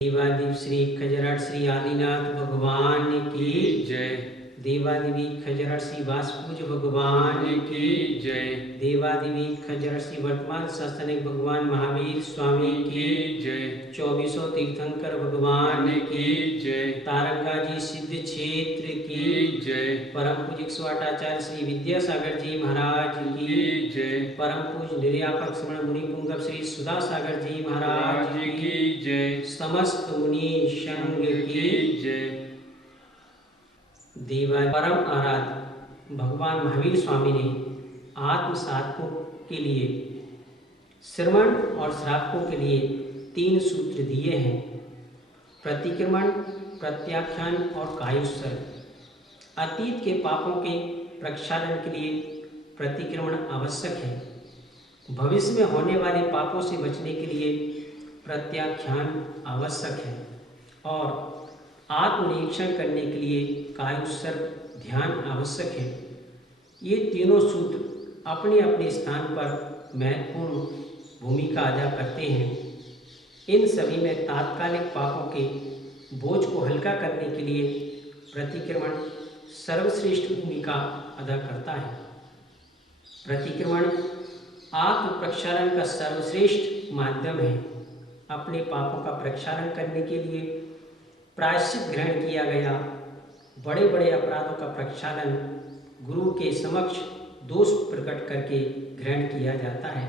देवादिव श्री खजराट श्री आदिनाथ भगवान की जय। देवादिवी खजराट श्री वासपूज भगवान की जय। देवादिवी खजराट श्री वर्तमान शासनिक भगवान महावीर स्वामी की जय। 2400 तीर्थंकर भगवान की जय। तारंगा जी सिद्ध क्षेत्र की जय। परम पूज्य 108 श्री विद्यासागर जी महाराज की जय। परम पूज्य निर्यापक श्रमण मुनि पुंगव श्री सुधा सागर जी महाराज की जय। समस्त मुनि संघ की जय। देवा परम आराध्य भगवान महावीर स्वामी ने आत्म साधकों के लिए श्रवण और श्रावकों के लिए 3 सूत्र दिए हैं। प्रतिक्रमण, प्रत्याख्यान और कायुत्सर्ग। अतीत के पापों के प्रक्षालन के लिए प्रतिक्रमण आवश्यक है। भविष्य में होने वाले पापों से बचने के लिए प्रत्याख्यान आवश्यक है और आत्मनिरीक्षण करने के लिए कायुत्सर्ग ध्यान आवश्यक है। ये तीनों सूत्र अपने अपने स्थान पर महत्वपूर्ण भूमिका अदा करते हैं। इन सभी में तात्कालिक पापों के बोझ को हल्का करने के लिए प्रतिक्रमण सर्वश्रेष्ठ भूमिका अदा करता है। प्रतिक्रमण आत्म प्रक्षालन का सर्वश्रेष्ठ माध्यम है। अपने पापों का प्रक्षालन करने के लिए प्रायश्चित ग्रहण किया गया बड़े बड़े अपराधों का प्रक्षालन गुरु के समक्ष दोष प्रकट करके ग्रहण किया जाता है,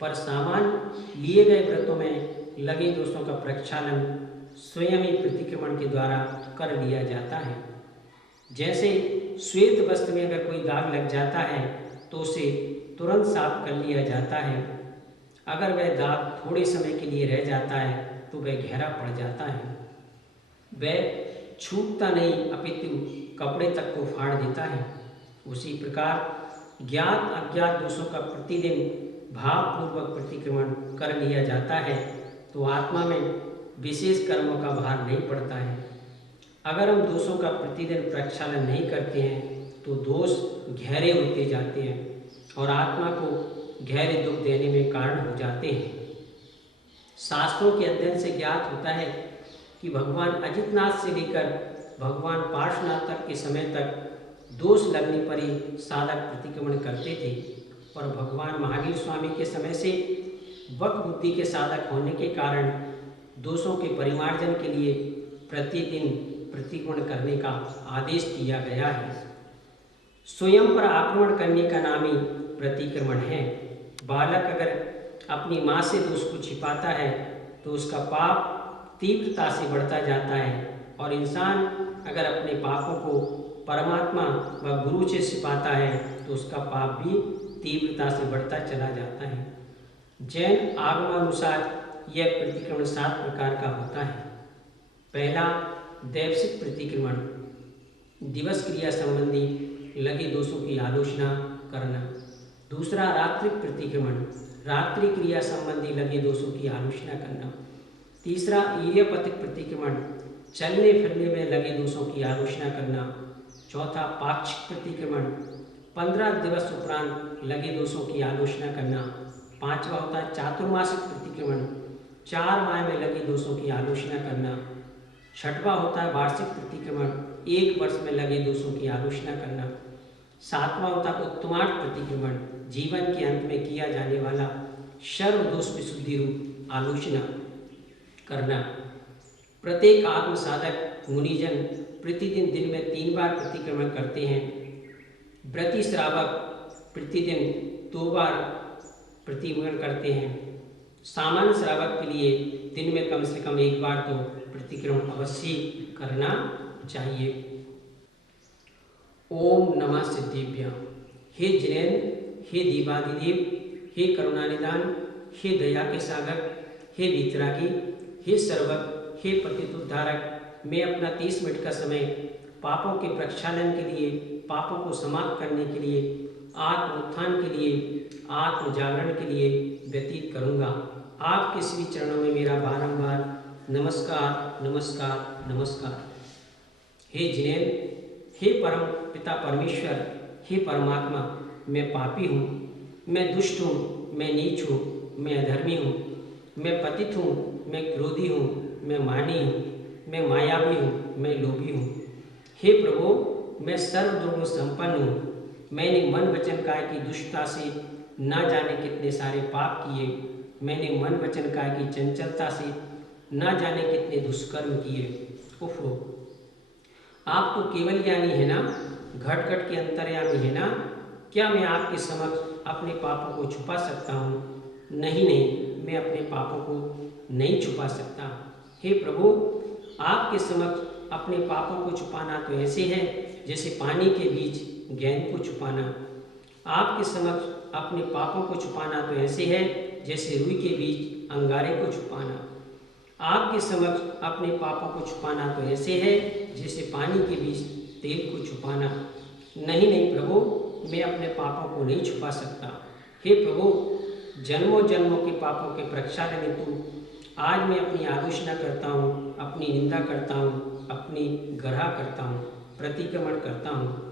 पर सामान्य लिए गए व्रतों में लगे दोषों का प्रक्षालन स्वयं ही प्रतिक्रमण के द्वारा कर लिया जाता है। जैसे श्वेत वस्त्र में अगर कोई दाग लग जाता है तो उसे तुरंत साफ कर लिया जाता है। अगर वह दाग थोड़े समय के लिए रह जाता है तो वह गहरा पड़ जाता है। वह छूटता नहीं अपितु कपड़े तक को फाड़ देता है। उसी प्रकार ज्ञात अज्ञात दोषों का प्रतिदिन भावपूर्वक प्रतिक्रमण कर लिया जाता है तो आत्मा में विशेष कर्मों का भार नहीं पड़ता है। अगर हम दोषों का प्रतिदिन प्रक्षालन नहीं करते हैं तो दोष गहरे होते जाते हैं और आत्मा को गहरे दुख देने में कारण हो जाते हैं। शास्त्रों के अध्ययन से ज्ञात होता है कि भगवान अजितनाथ से लेकर भगवान पार्श्वनाथ तक के समय तक दोष लगने पर ही साधक प्रतिक्रमण करते थे, और भगवान महावीर स्वामी के समय से वक बुद्धि के साधक होने के कारण दोषों के परिमार्जन के लिए प्रतिदिन प्रतिक्रमण करने का आदेश दिया गया है। स्वयं पर आक्रमण करने का नाम ही प्रतिक्रमण है। बालक अगर अपनी माँ से दोष को छिपाता है तो उसका पाप तीव्रता से बढ़ता जाता है, और इंसान अगर अपने पापों को परमात्मा व गुरु से छिपाता है तो उसका पाप भी तीव्रता से बढ़ता चला जाता है। जैन आगमानुसार यह प्रतिक्रमण 7 प्रकार का होता है। पहला, दैवसिक प्रतिक्रमण, दिवस क्रिया संबंधी लगे दोषों की आलोचना करना। दूसरा, रात्रिक प्रतिक्रमण, रात्रि क्रिया संबंधी लगे दोषों की आलोचना करना। तीसरा, ईर्यपतिक प्रतिक्रमण, चलने फिरने में लगे दोषों की आलोचना करना। चौथा, पाक्षिक प्रतिक्रमण, 15 दिवस उपरांत लगे दोषों की आलोचना करना। पांचवा होता है चातुर्मासिक प्रतिक्रमण, 4 माह में लगे दोषों की आलोचना करना। छठवां होता है वार्षिक प्रतिक्रमण, 1 वर्ष में लगे दोषों की आलोचना करना। सातवां होता है उत्तमार्थ प्रतिक्रमण, जीवन के अंत में किया जाने वाला सर्वदोष विशुद्धि रूप आलोचना करना। प्रत्येक आत्म साधक मुनिजन प्रतिदिन दिन में 3 बार प्रतिक्रमण करते हैं। व्रती श्रावक प्रतिदिन 2 बार प्रतिक्रमण करते हैं। सामान्य श्रावक के लिए दिन में कम से कम 1 बार तो प्रतिक्रमण अवश्य करना चाहिए। ओम नमः सिद्धिभ्यां। हे जिनेन, हे देवादिदेव, हे करुणानिधान, हे दया के सागर, हे वीतरागी, हे सर्वक, हे पतित उद्धारक, मैं अपना 30 मिनट का समय पापों के प्रक्षालन के लिए, पापों को समाप्त करने के लिए, आत्म उत्थान के लिए, आत्म जागरण के लिए व्यतीत करूँगा। आपके श्री चरणों में मेरा बारंबार नमस्कार नमस्कार नमस्कार। हे जिनेन, हे परम पिता परमेश्वर, हे परमात्मा, मैं पापी हूँ, मैं दुष्ट हूँ, मैं नीच हूँ, मैं अधर्मी हूँ, मैं पतित हूँ, मैं क्रोधी हूँ, मैं मानी हूँ, मैं मायावी हूँ, मैं लोभी हूँ। हे प्रभु, मैं सर्वदुर्गुण संपन्न हूँ। मैंने मन वचन काय की दुष्टता से ना जाने कितने सारे पाप किए। मैंने मन वचन काय की चंचलता से ना जाने कितने दुष्कर्म किए। उफ़ो, आप तो केवल ज्ञानी है ना, घट घट के अंतर्यामी है ना। क्या मैं आपके समक्ष अपने पापों को छुपा सकता हूँ? नहीं नहीं, मैं अपने पापों को नहीं छुपा सकता। हे प्रभु, आपके समक्ष अपने पापों को छुपाना तो ऐसे है जैसे पानी के बीच गेंद को छुपाना। आपके समक्ष अपने पापों को छुपाना तो ऐसे है जैसे रुई के बीच अंगारे को छुपाना। आपके समक्ष अपने पापों को छुपाना तो ऐसे है जैसे पानी के बीच तेल को छुपाना। नहीं नहीं प्रभु, मैं अपने पापों को नहीं छुपा सकता। हे प्रभु, जन्मों जन्मों के पापों के प्रक्षालन हेतु आज मैं अपनी आलोचना करता हूँ, अपनी निंदा करता हूँ, अपनी ग्रह करता हूँ, प्रतिक्रमण करता हूँ।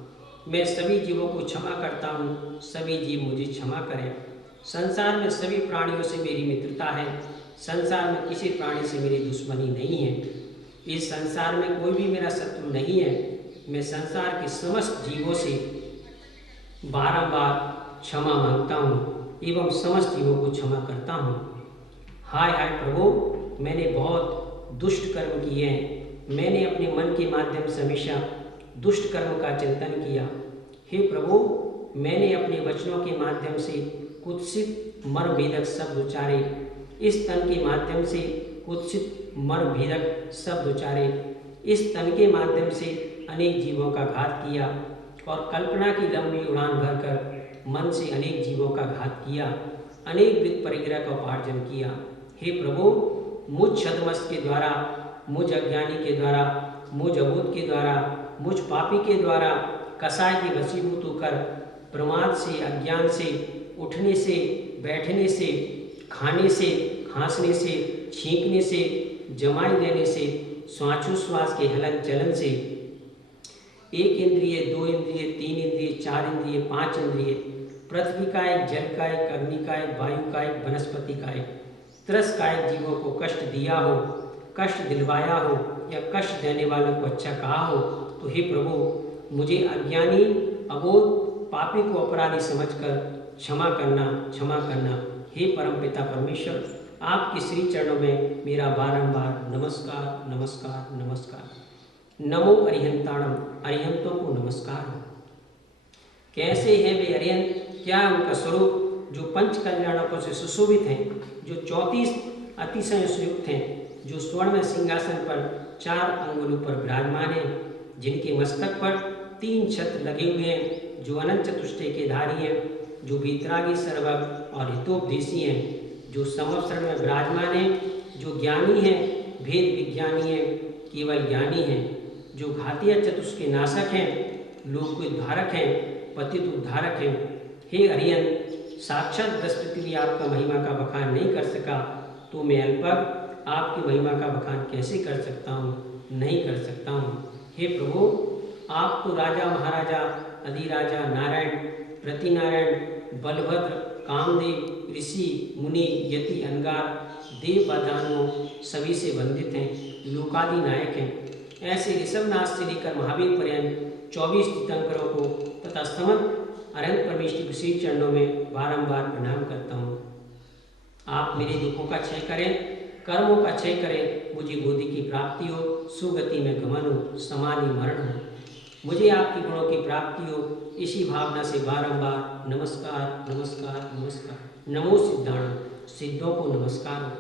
मैं सभी जीवों को क्षमा करता हूँ, सभी जीव मुझे क्षमा करें। संसार में सभी प्राणियों से मेरी मित्रता है। संसार में किसी प्राणी से मेरी दुश्मनी नहीं है। इस संसार में कोई भी मेरा शत्रु नहीं है। मैं संसार के समस्त जीवों से बारंबार क्षमा मांगता हूँ एवं समस्त जीवों को क्षमा करता हूँ। हाय हाय प्रभु, मैंने बहुत दुष्ट कर्म किए हैं। मैंने अपने मन के माध्यम से हमेशा दुष्ट कर्म का चिंतन किया। हे प्रभु, मैंने अपने वचनों के माध्यम से कुत्सित मर्मभेदक शब्द उच्चारे। इस तन के माध्यम से कुत्सित मर्मभेदक शब्द उच्चारे। इस तन के माध्यम से अनेक जीवों का घात किया और कल्पना की लंबी उड़ान भरकर मन से अनेक जीवों का घात किया, अनेक वित्त परिग्रह का उपार्जन किया। हे प्रभु, मुझ छद्मस्त के द्वारा, मुझ अज्ञानी के द्वारा, मुझ अबोध के द्वारा, मुझ पापी के द्वारा कसाय के वशीभूत होकर प्रमाद से, अज्ञान से, उठने से, बैठने से, खाने से, खांसने से, छींकने से, जमाई लेने से, श्वासोच्छ्वास के हलन चलन से, एक इंद्रिय, दो इंद्रिय, तीन इंद्रिय, चार इंद्रिय, पांच इंद्रिय, पृथ्वी का एक, जल का एक, अग्नि का एक, वायु का एक, वनस्पति का एक, त्रस का एक जीवों को कष्ट दिया हो, कष्ट दिलवाया हो या कष्ट देने वालों को अच्छा कहा हो, तो हे प्रभु, मुझे अज्ञानी, अबोध, पापी को अपराधी समझकर क्षमा करना, क्षमा करना। हे परमपिता परमेश्वर, आपके श्री चरणों में मेरा बारंबार नमस्कार, नमस्कार, नमस्कार। नमो अरिहंताणम, अरिहंतों को नमस्कार हो। कैसे हैं वे अरिहंत? क्या है उनका स्वरूप? जो पंच कल्याणकों से सुशोभित हैं, जो 34 अतिशय युक्त हैं, जो स्वर्ण में सिंहासन पर 4 अंगुलों पर विराजमान हैं, जिनके मस्तक पर 3 छत्र लगे हुए हैं, जो अनंत चतुष्टय के धारी हैं, जो वीतरागी, सर्वज्ञ और हितोपदेशी हैं, जो संवत्सर में विराजमान हैं, जो ज्ञानी हैं, भेद विज्ञानी हैं, केवल ज्ञानी हैं, जो घातीय चतुष्ट के नाशक हैं, लोक उद्धारक हैं, पतित उद्धारक हैं। हे अरिहंत, साक्षात 10 पृथ्वी आपका महिमा का बखान नहीं कर सका, तो मैं अल्पज्ञ आपकी महिमा का बखान कैसे कर सकता हूँ? नहीं कर सकता हूँ। हे प्रभु, आप तो राजा महाराजा, अधिराजा, नारायण, प्रतिनारायण, बलभद्र, कामदेव, ऋषि, मुनि, यति, अनगार, देव व दानवों सभी से वंदित हैं, लोकादि नायक हैं। ऐसे ऋषभनाथ से लेकर महावीर पर्यंत 24 तीर्थंकरों को तथा समस्त अनंत परमेश्वर के श्री चरणों में बारंबार प्रणाम करता हूँ। आप मेरे दुखों का क्षय करें, कर्मों का क्षय करें, मुझे बुद्धि की प्राप्ति हो, सुगति में गमन हो, समाधि मरण हो, मुझे आपकी गुणों की प्राप्ति हो। इसी भावना से बारंबार नमस्कार, नमस्कार, नमस्कार। नमो सिद्धांत, सिद्धों को नमस्कार हो।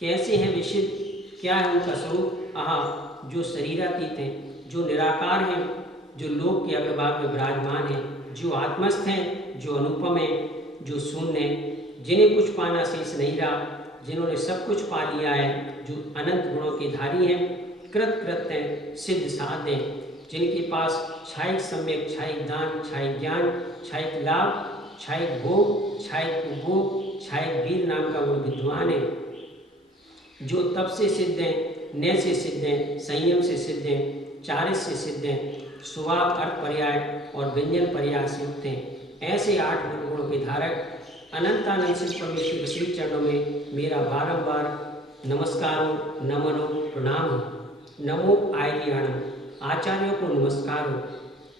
कैसे हैं वे सिद्ध? क्या है उनका स्वरूप? आहा, जो शरीरातीत हैं, जो निराकार हैं, जो लोक के अग्रभाग में विराजमान हैं, जो आत्मस्थ हैं, जो अनुपम हैं, जो शून्य हैं, जिन्हें कुछ पाना शेष नहीं रहा, जिन्होंने सब कुछ पा लिया है, जो अनंत गुणों के धारी हैं, कृत कृत हैं, सिद्ध साध हैं, जिनके पास क्षायिक सम्यक, क्षायिक दान, क्षायिक ज्ञान, क्षायिक लाभ, क्षायिक भोग, क्षायिक उपभोग, क्षायिक वीर नाम का गुण विद्वान है, जो तप से सिद्ध हैं, न्याय से सिद्ध हैं, संयम से सिद्ध हैं, चारित्र से सिद्ध हैं, सुवाक, अर्थ पर्याय और व्यंजन पर्याय से युक्त हैं। ऐसे 8 गुणों के धारक अनंतानंद सिद्ध परमेश्वर के श्री चरणों में मेरा बारंबार नमस्कारो नमनो प्रणाम। नमो आर्याणम, आचार्यों को नमस्कार हो।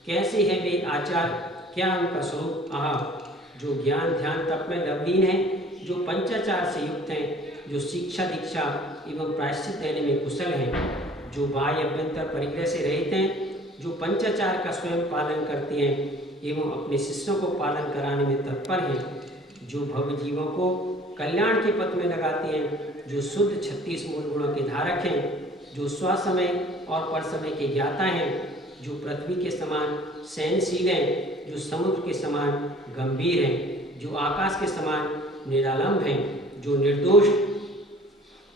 कैसे हैं वे आचार्य, क्या उनका स्वरूप? जो ज्ञान ध्यान तप में लवलीन है, जो पंचाचार से युक्त हैं, जो शिक्षा दीक्षा एवं प्रायश्चित देने में कुशल हैं, जो बाह्य अभ्यंतर परिग्रह से रहित हैं, जो पंचाचार का स्वयं पालन करते हैं एवं अपने शिष्यों को पालन कराने में तत्पर हैं, जो भव्य जीवों को कल्याण के पथ में लगाते हैं, जो शुद्ध 36 मूल गुणों के धारक हैं, जो स्वसमय और परसमय के ज्ञाता हैं, जो पृथ्वी के समान सहनशील हैं, जो समुद्र के समान गंभीर हैं, जो आकाश के समान निरालंब हैं, जो निर्दोष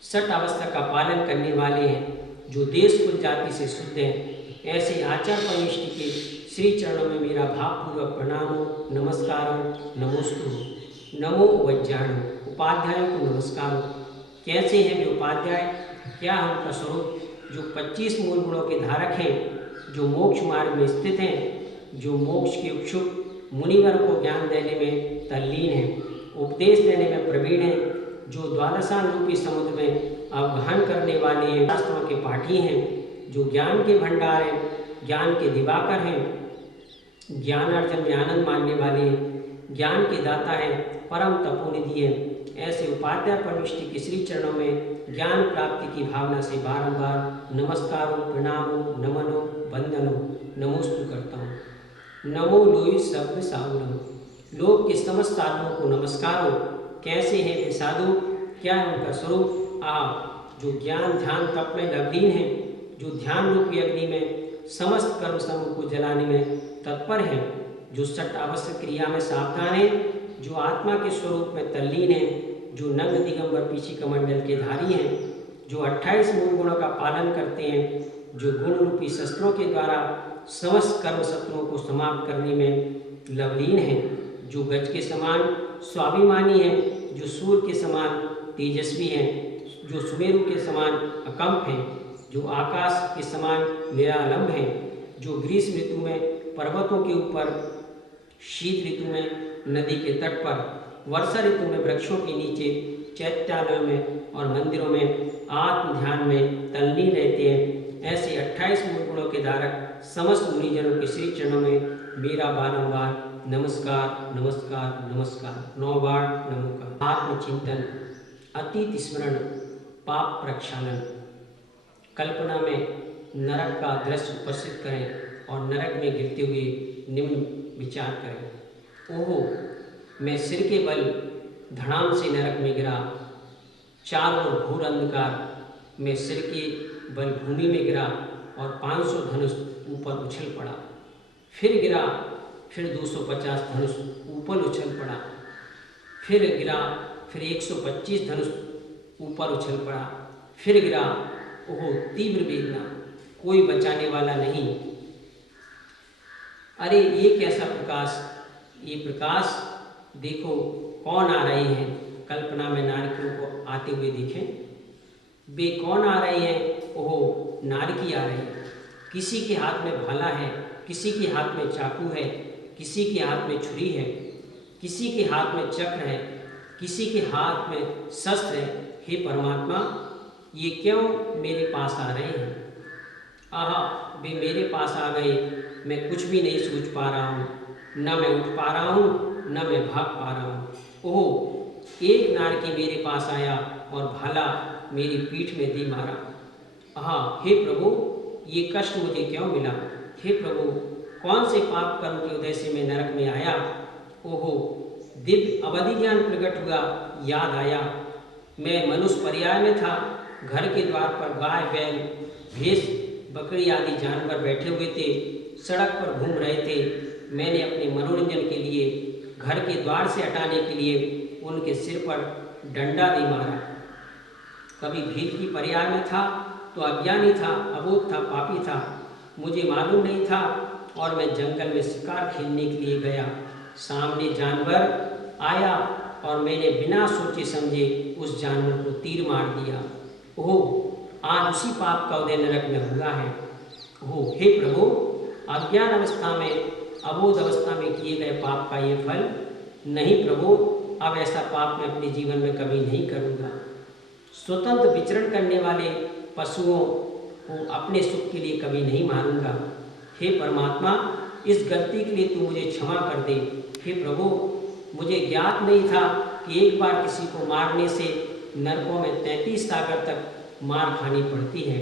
सठ अवस्था का पालन करने वाले हैं, जो देश कुल जाति से शुद्ध हैं, ऐसे आचार परमेष्टि के श्री चरणों में मेरा भावपूर्वक प्रणाम हो, नमस्कार हो, नमोस्तु। नमो वैज्ञाणो, उपाध्यायों को नमस्कार हो। कैसे हैं वे उपाध्याय, क्या है उनका स्वरूप? जो 25 मूल गुणों के धारक हैं, जो मोक्ष मार्ग में स्थित हैं, जो मोक्ष के इच्छुक मुनिवर को ज्ञान देने में तल्लीन हैं, उपदेश देने में प्रवीण हैं, जो द्वादशांग रूपी समुद्र में अवगाहन करने वाले हैं, शास्त्रों के पाठी हैं, जो ज्ञान के भंडार हैं, ज्ञान के दिवाकर हैं, ज्ञानार्जन में आनंद मानने वाले हैं, ज्ञान के दाता हैं, परम तपोनिधि हैं। ऐसे उपाध्याय परमेष्टि के श्री चरणों में ज्ञान प्राप्ति की भावना से बारंबार नमस्कारो प्रणामो नमनो वंदनो नमोस्तु करता हूँ। नमो लोई शब्द साधुनम, लोक के समस्त साधुओं को नमस्कार हो। कैसे हैं वे साधु, क्या है उनका स्वरूप? जो ज्ञान ध्यान तप में लवलीन हैं, जो ध्यान रूपी अग्नि में समस्त कर्म समूह को जलाने में तत्पर हैं, जो सठ आवश्यक क्रिया में सावधान है, जो आत्मा के स्वरूप में तल्लीन है, जो नंग दिगंबर पीछी कमंडल के धारी हैं, जो 28 मूल गुणों का पालन करते हैं, जो गुण रूपी शस्त्रों के द्वारा समस्त कर्म शत्रुओं को समाप्त करने में लवलीन हैं, जो गज के समान स्वाभिमानी हैं, जो सूर्य के समान तेजस्वी हैं, जो सुमेरु के समान अकंप हैं, जो आकाश के समान निरालंब हैं, जो ग्रीष्म ऋतु में पर्वतों के ऊपर, शीत ऋतु में नदी के तट पर, वर्षा ऋतु में वृक्षों के नीचे, चैत्यालयों में और मंदिरों में आत्म ध्यान में तल्लीन रहते हैं। ऐसे 28 मूल गुणों के धारक समस्त मुनिजनों के श्री चरणों में मेरा बारंबार नमस्कार नमस्कार नमस्कार। 9 बार नमो का। आत्मचिंतन, अतीत स्मरण, पाप प्रक्षालन। कल्पना में नरक का दृश्य उपस्थित करें और नरक में गिरते हुए निम्न विचार करें। ओहो, मैं सिर के बल धड़ाम से नरक में गिरा, चारों ओर घोर अंधकार, मैं सिर के बल भूमि में गिरा और 500 धनुष ऊपर उछल पड़ा, फिर गिरा, फिर 250 धनुष ऊपर उछल पड़ा, फिर गिरा, फिर 125 धनुष ऊपर उछल पड़ा, फिर गिरा। ओहो, तीव्र वेदना, कोई बचाने वाला नहीं। अरे ये कैसा प्रकाश, ये प्रकाश देखो कौन आ रहे हैं। कल्पना में नारकियों को आते हुए देखें। वे कौन आ रहे हैं? ओहो, नारकी आ रही है। किसी के हाथ में भाला है, किसी के हाथ में चाकू है, किसी के हाथ में छुरी है, किसी के हाथ में चक्र है, किसी के हाथ में शस्त्र है। हे परमात्मा, ये क्यों मेरे पास आ रहे हैं? वे मेरे पास आ गए, मैं कुछ भी नहीं सोच पा रहा हूँ, न मैं उठ पा रहा हूँ, न मैं भाग पा रहा हूँ। ओह, एक नारकी मेरे पास आया और भाला मेरी पीठ में दे मारा। हे प्रभु, ये कष्ट मुझे क्यों मिला? हे प्रभु, कौन से पाप कर्म के उदय से मैं नरक में आया? ओहो, दिव्य अवधि ज्ञान प्रकट हुआ, याद आया। मैं मनुष्य पर्याय में था, घर के द्वार पर गाय बैल भैंस बकरी आदि जानवर बैठे हुए थे, सड़क पर घूम रहे थे। मैंने अपने मनोरंजन के लिए, घर के द्वार से हटाने के लिए उनके सिर पर डंडा दे मारा। कभी भील की पर्याय में था तो अज्ञानी था, अबोध था, पापी था, मुझे मालूम नहीं था और मैं जंगल में शिकार खेलने के लिए गया। सामने जानवर आया और मैंने बिना सोचे समझे उस जानवर को तीर मार दिया। ओह, आज उसी पाप का उदय नरक में हुआ है। ओह, हे प्रभु, अज्ञान अवस्था में, अबोध अवस्था में किए गए पाप का ये फल नहीं प्रभु। अब ऐसा पाप मैं अपने जीवन में कभी नहीं करूँगा। स्वतंत्र विचरण करने वाले पशुओं को अपने सुख के लिए कभी नहीं मारूंगा। हे परमात्मा, इस गलती के लिए तू मुझे क्षमा कर दे। हे प्रभु, मुझे ज्ञात नहीं था कि एक बार किसी को मारने से नरकों में 33 सागर तक मार खानी पड़ती है।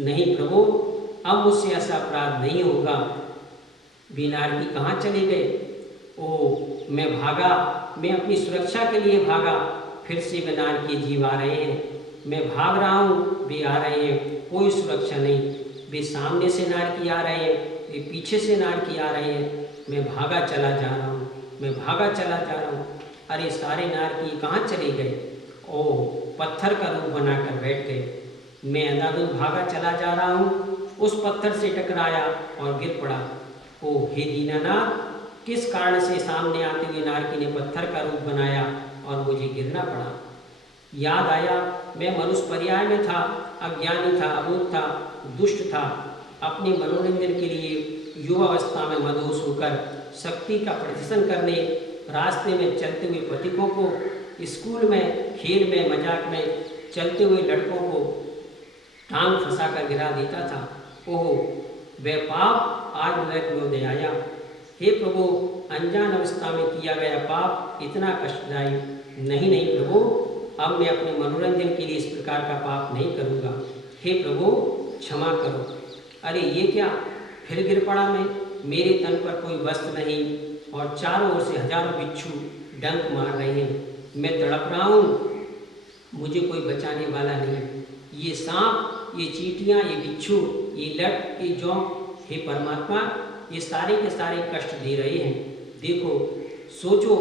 नहीं प्रभु, अब मुझसे ऐसा अपराध नहीं होगा। बीनार्की कहाँ चले गए? ओह, मैं भागा, मैं अपनी सुरक्षा के लिए भागा। फिर से वे नारकी जीव आ रहे हैं। मैं भाग रहा हूँ, वे आ रहे हैं, कोई सुरक्षा नहीं। वे सामने से नारकी आ रहे हैं, वे पीछे से नारकी आ रहे हैं। मैं भागा चला जा रहा हूँ, मैं भागा चला जा रहा हूँ। अरे सारे नारकी कहाँ चले गए? ओह, पत्थर का रूप बनाकर बैठ गए। मैं अंधाधुंध भागा चला जा रहा हूँ, उस पत्थर से टकराया और गिर पड़ा। ओह हे दीनानाथ, किस कारण से सामने आते हुए नारकी ने पत्थर का रूप बनाया और मुझे गिरना पड़ा। याद आया, मैं मनुष्य पर्याय में था, अज्ञानी था, अबूझ था, दुष्ट था। अपने मनोरंजन के लिए युवावस्था में मदहोश होकर शक्ति का प्रदर्शन करने रास्ते में चलते हुए पथिकों को, स्कूल में, खेल में, मजाक में चलते हुए लड़कों को टांग फंसाकर गिरा देता था। ओह, वह पाप आज हृदय में उदय आया। हे प्रभु, अनजान अवस्था में किया गया पाप इतना कष्टदायी नहीं। नहीं प्रभु, अब मैं अपने मनोरंजन के लिए इस प्रकार का पाप नहीं करूँगा। हे प्रभु, क्षमा करो। अरे ये क्या, फिर गिर पड़ा मैं। मेरे तन पर कोई वस्त्र नहीं और चारों ओर से हजारों बिच्छू डंक मार रहे हैं। मैं तड़प रहा हूँ, मुझे कोई बचाने वाला नहीं। ये सांप, ये चींटियाँ, ये बिच्छू, ये लट, ये जोंक, हे परमात्मा, ये सारे के सारे कष्ट दे रहे हैं। देखो, सोचो,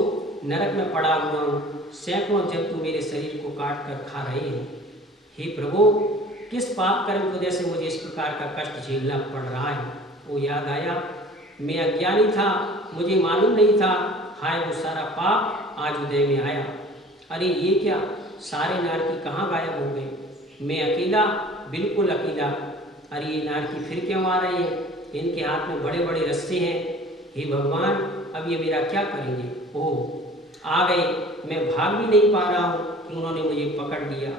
नरक में पड़ा हुआ हूँ, सैकड़ों जंतु मेरे शरीर को काट कर खा रहे हैं। हे प्रभु, किस पाप कर्म की वजह से मुझे इस प्रकार का कष्ट झेलना पड़ रहा है? वो याद आया, मैं अज्ञानी था, मुझे मालूम नहीं था। हाय, वो सारा पाप आज उदय में आया। अरे ये क्या, सारे नारकी कहाँ गायब हो गए? मैं अकेला, बिल्कुल अकेला। अरे ये नारकी फिर क्यों आ रहे हैं? इनके हाथ में बड़े बड़े रस्से हैं। हे भगवान, अब ये मेरा क्या करेंगे? ओह, आ गए। मैं भाग भी नहीं पा रहा हूँ कि उन्होंने मुझे पकड़ लिया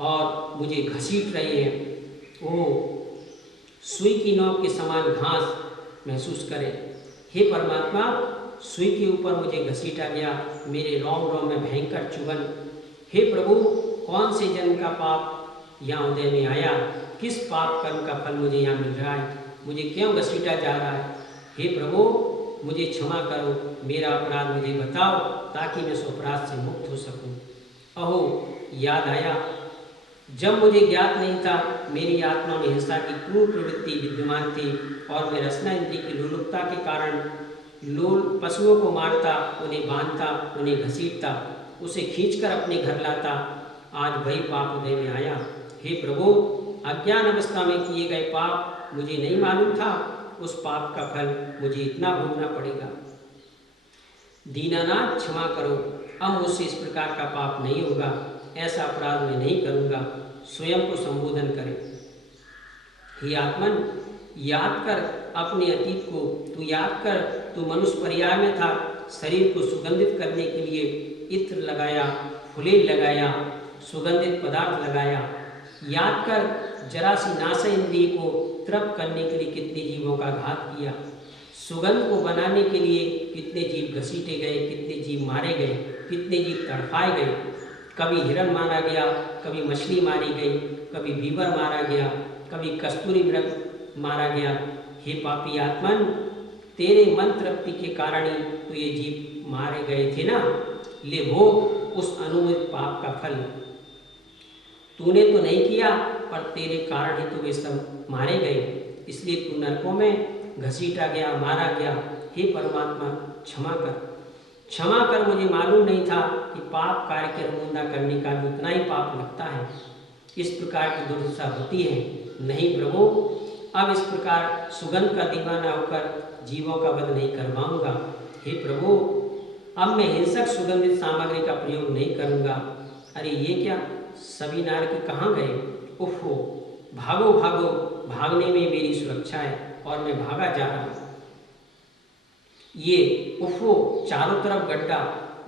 और मुझे घसीट रहे हैं। ओह, सुई की नोक के समान घास महसूस करें। हे परमात्मा, सुई के ऊपर मुझे घसीटा गया, मेरे रोम रोम में भयंकर चुभन। हे प्रभु, कौन से जन्म का पाप यहाँ उदय में आया? किस पाप कर्म का फल मुझे यहाँ मिल रहा है? मुझे क्यों घसीटा जा रहा है? हे प्रभु, मुझे क्षमा करो, मेरा अपराध मुझे बताओ ताकि मैं उस अपराध से मुक्त हो सकूं। अहो, याद आया, जब मुझे ज्ञात नहीं था मेरी आत्मा में हिंसा की क्रूर प्रवृत्ति विद्यमान थी और मैं रसना इंद्रिय की लोलुपता के कारण पशुओं को मारता, उन्हें बांधता, उन्हें घसीटता, उसे खींचकर अपने घर लाता। आज वही पाप उदय में आया। हे प्रभु, अज्ञान अवस्था में किए गए पाप मुझे नहीं मालूम था, उस पाप का फल मुझे इतना भोगना पड़ेगा। दीनानाथ, क्षमा करो, अब मुझसे इस प्रकार का पाप नहीं होगा, ऐसा अपराध मैं नहीं करूँगा। स्वयं को संबोधन करें। हे आत्मन, याद कर अपने अतीत को, तू याद कर, तू मनुष्य पर्याय में था, शरीर को सुगंधित करने के लिए इत्र लगाया, फुलेल लगाया, सुगंधित पदार्थ लगाया। याद कर, जरा सी नासा इंद्रिय को तृप्त करने के लिए कितने जीवों का घात किया। सुगंध को बनाने के लिए कितने जीव घसीटे गए, कितने जीव मारे गए, कितने जीव तड़पाए गए। कभी हिरण मारा गया, कभी मछली मारी गई, कभी बीवर मारा गया, कभी कस्तूरी मृग मारा गया। हे पापी आत्मन, तेरे मन तृप्ति के कारण ही तो ये जीव मारे गए थे ना। ले भोग उस अनुमित पाप का फल। तूने तो नहीं किया, पर तेरे कारण ही तो वे सब मारे गए, इसलिए तू नरकों में घसीटा गया, मारा गया। हे परमात्मा, क्षमा कर, क्षमा कर। मुझे मालूम नहीं था कि पाप कार्य की अवमानना करने का भी उतना ही पाप लगता है, इस प्रकार की दुर्दशा होती है। नहीं प्रभु, अब इस प्रकार सुगंध का दीवाना होकर जीवों का वध नहीं करवाऊंगा। हे प्रभु, अब मैं हिंसक सुगंधित सामग्री का प्रयोग नहीं करूंगा। अरे ये क्या, सभी नारकी कहाँ गए? उफ़ो, भागो भागो, भागने में मेरी सुरक्षा है और मैं भागा जा रहा हूँ। ये उफ़ो, चारों तरफ गड्ढा,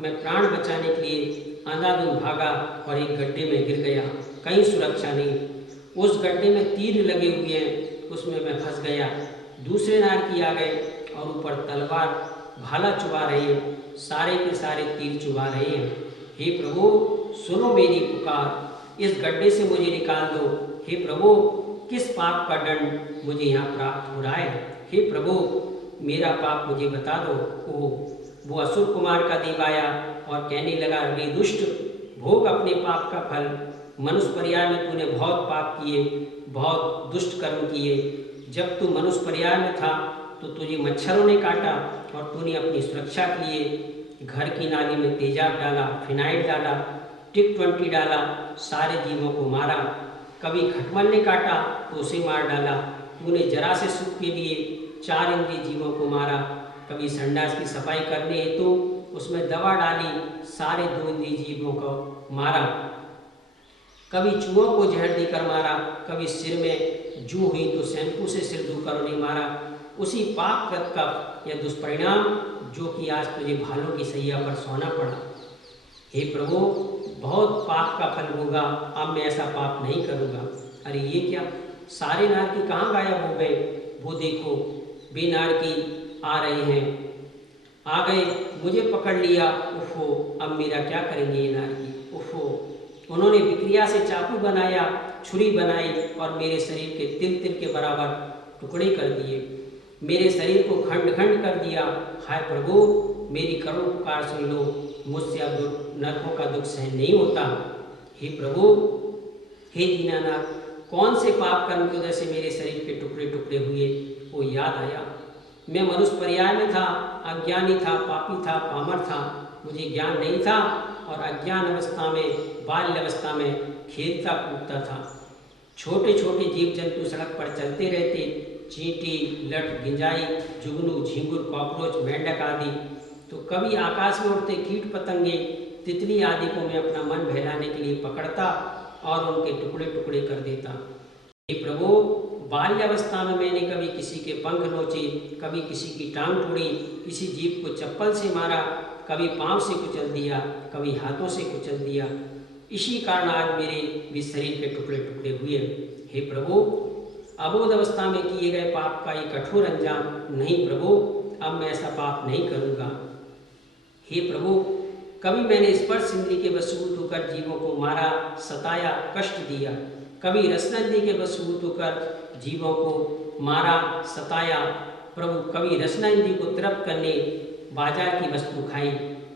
मैं प्राण बचाने के लिए अंधाधुंध भागा और एक गड्ढे में गिर गया। कहीं सुरक्षा नहीं। उस गड्ढे में तीर लगे हुए हैं, उसमें मैं फंस गया। दूसरे नारकी आ गए और ऊपर तलवार भाला चुभा रहे हैं, सारे के सारे तीर चुभा रहे हैं। हे प्रभु, सुनो मेरी पुकार, इस गड्ढे से मुझे निकाल दो। हे प्रभु, किस पाप का दंड मुझे यहाँ प्राप्त हो रहा है? हे प्रभु, मेरा पाप मुझे बता दो। वो असुर कुमार का देव आया और कहने लगा, रे दुष्ट, भोग अपने पाप का फल। मनुष्य पर्याय में तूने बहुत पाप किए, बहुत दुष्ट कर्म किए। जब तू मनुष्य पर्याय में था तो तुझे मच्छरों ने काटा और तूने अपनी सुरक्षा के लिए घर की नाली में तेजाब डाला, फिनाइल डाला, टिक 20 डाला, सारे जीवों को मारा। कभी खटमल ने काटा तो उसे मार डाला। तूने जरा से सुख के लिए 4 इंद्रिय जीवों को मारा। कभी संडास की सफाई करने हेतु उसमें दवा डाली, सारे 2 इंद्रिय जीवों को मारा। कभी चूहों को जहर देकर मारा। कभी सिर में जू हुई तो शैम्पू से सिर धोकर उन्हें मारा। उसी पाप कृत का यह दुष्परिणाम जो कि आज तुझे भालों की सैया पर सोना पड़ा। हे प्रभु, बहुत पाप का फल होगा, अब मैं ऐसा पाप नहीं करूँगा। अरे ये क्या, सारे नारकी कहाँ गायब हो गए? वो देखो, वे नारकी आ रहे हैं। आ गए, मुझे पकड़ लिया। उफो, अब मेरा क्या करेंगे ये नारकी? उफो, उन्होंने विक्रिया से चाकू बनाया, छुरी बनाई और मेरे शरीर के तिल तिल के बराबर टुकड़े कर दिए। मेरे शरीर को खंड खंड कर दिया। हाय प्रभु, मेरी करुण पुकार सुन लो, मुझसे अब नरकों का दुख सहन नहीं होता। हे प्रभु, हे दीनानाथ, कौन से पाप कर्म की वजह से मेरे शरीर के टुकड़े टुकड़े हुए? वो याद आया, मैं मनुष्य पर्याय में था, अज्ञानी था, पापी था, पामर था। मुझे ज्ञान नहीं था और अज्ञान अवस्था में, बाल्य अवस्था में खेलता कूदता था। छोटे छोटे जीव जंतु सड़क पर चलते रहते, चींटी, लट, गिंजाई, जुगनू, झींगुर, कॉकरोच, मेंढक आदि। तो कभी आकाश में उड़ते कीट पतंगे, तितली आदि को मैं अपना मन बहलाने के लिए पकड़ता और उनके टुकड़े टुकड़े कर देता। हे प्रभु, बाल्यावस्था में मैंने कभी किसी के पंख नोचे, कभी किसी की टांग तोड़ी, किसी जीव को चप्पल से मारा, कभी पांव से कुचल दिया, कभी हाथों से कुचल दिया। इसी कारण आज मेरे भी शरीर के टुकड़े टुकड़े हुए। हे प्रभु, अबोध अवस्था में किए गए पाप का ये कठोर अंजाम नहीं प्रभु, अब मैं ऐसा पाप नहीं करूँगा। हे प्रभु, कभी मैंने स्पर्श इंद्रिय के वशीभूत होकर जीवों को मारा, सताया, कष्ट दिया। कभी रसना इंद्रिय के वशीभूत होकर जीवों को मारा, सताया। प्रभु, कभी रसना इंद्रिय को तृप्त करने बाजार की वस्तु खाई,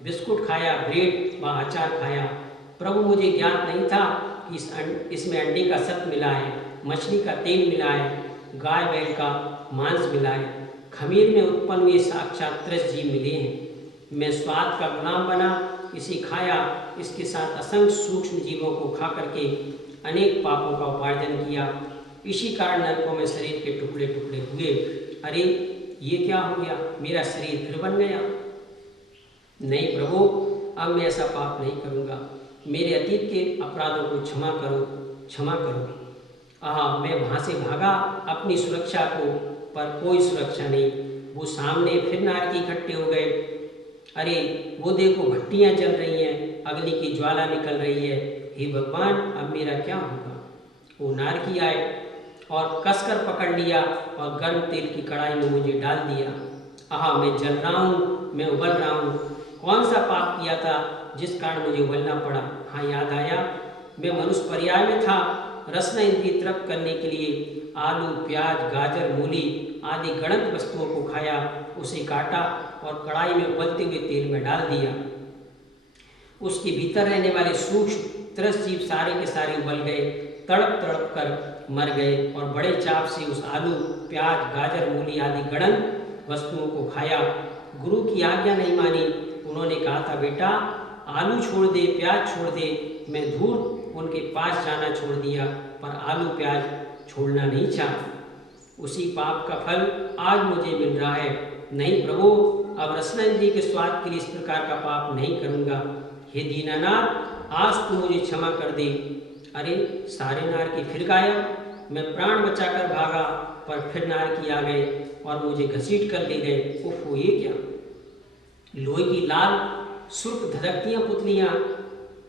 बिस्कुट खाया, ब्रेड व अचार खाया। प्रभु, मुझे ज्ञात नहीं था कि इसमें अंडे का सत मिला है, मछली का तेल मिला है, गाय बैल का मांस मिला है। खमीर में उत्पन्न हुए साक्षात 30 जीव मिले हैं। मैं स्वाद का गुलाम बना, इसे खाया, इसके साथ असंख्य सूक्ष्म जीवों को खा करके अनेक पापों का उपार्जन किया। इसी कारण नरकों में शरीर के टुकड़े टुकड़े हुए। अरे ये क्या हो गया, मेरा शरीर फिर बन गया? नहीं प्रभु, अब मैं ऐसा पाप नहीं करूँगा। मेरे अतीत के अपराधों को क्षमा करो, क्षमा करो। मैं वहाँ से भागा अपनी सुरक्षा को, पर कोई सुरक्षा नहीं। वो सामने फिर नारकी इकट्ठे हो गए। अरे वो देखो, भट्टियाँ जल रही हैं, अग्नि की ज्वाला निकल रही है। हे भगवान, अब मेरा क्या होगा? वो नारकी आए और कसकर पकड़ लिया और गर्म तेल की कढ़ाई में मुझे डाल दिया। मैं जल रहा हूँ, मैं उबल रहा हूँ। कौन सा पाप किया था जिस कारण मुझे उबलना पड़ा? याद आया, मैं मनुष्य पर्याय में था। रसना इंद्रिय तृप्त करने के लिए आलू, प्याज, गाजर, मूली आदि गणत वस्तुओं को खाया, उसे काटा और कढ़ाई में उबलते हुए तेल में डाल दिया। उसके भीतर रहने वाले सूक्ष्म 30 जीव सारे के सारे उबल गए, तड़प तड़प कर मर गए और बड़े चाप से उस आलू, प्याज, गाजर, मूली आदि गणत वस्तुओं को खाया। गुरु की आज्ञा नहीं मानी। उन्होंने कहा था, बेटा आलू छोड़ दे, प्याज छोड़ दे। मैं दूर उनके पास जाना छोड़ दिया, पर आलू प्याज छोड़ना नहीं चाहा। उसी पाप का फल आज मुझे मिल रहा है। नहीं प्रभु, अब रसना इंद्रिय के स्वाद के लिए इस प्रकार का पाप नहीं करूँगा। हे दीनानाथ, आज तू मुझे क्षमा कर दे। अरे सारे नारकी फिर गायब। मैं प्राण बचाकर भागा, पर फिर नारकी आ गए और मुझे घसीट कर ले गए। उफ, ये क्या? लोहे की लाल सुर्ख धधकतियाँ पुतलियाँ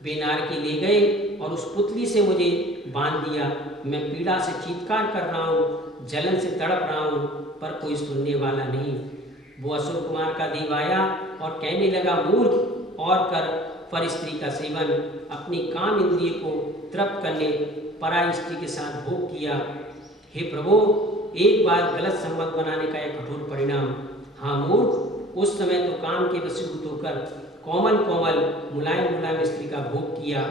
वे नारकी ले गए और उस पुतली से मुझे बांध दिया। मैं पीड़ा से चीत्कार कर रहा हूँ, जलन से तड़प रहा हूँ, पर कोई सुनने वाला नहीं। वो असुर कुमार का देव आया और कहने लगा, मूर्ख और कर पर स्त्री का सेवन, अपनी काम इंद्रिय को तृप्त करने पराई स्त्री के साथ भोग किया। हे प्रभु, एक बार गलत संबंध बनाने का एक कठोर परिणाम। हाँ मूर्ख, उस समय तो काम के वशीभूत होकर कोमल कोमल मुलायम मुलायम स्त्री का भोग किया,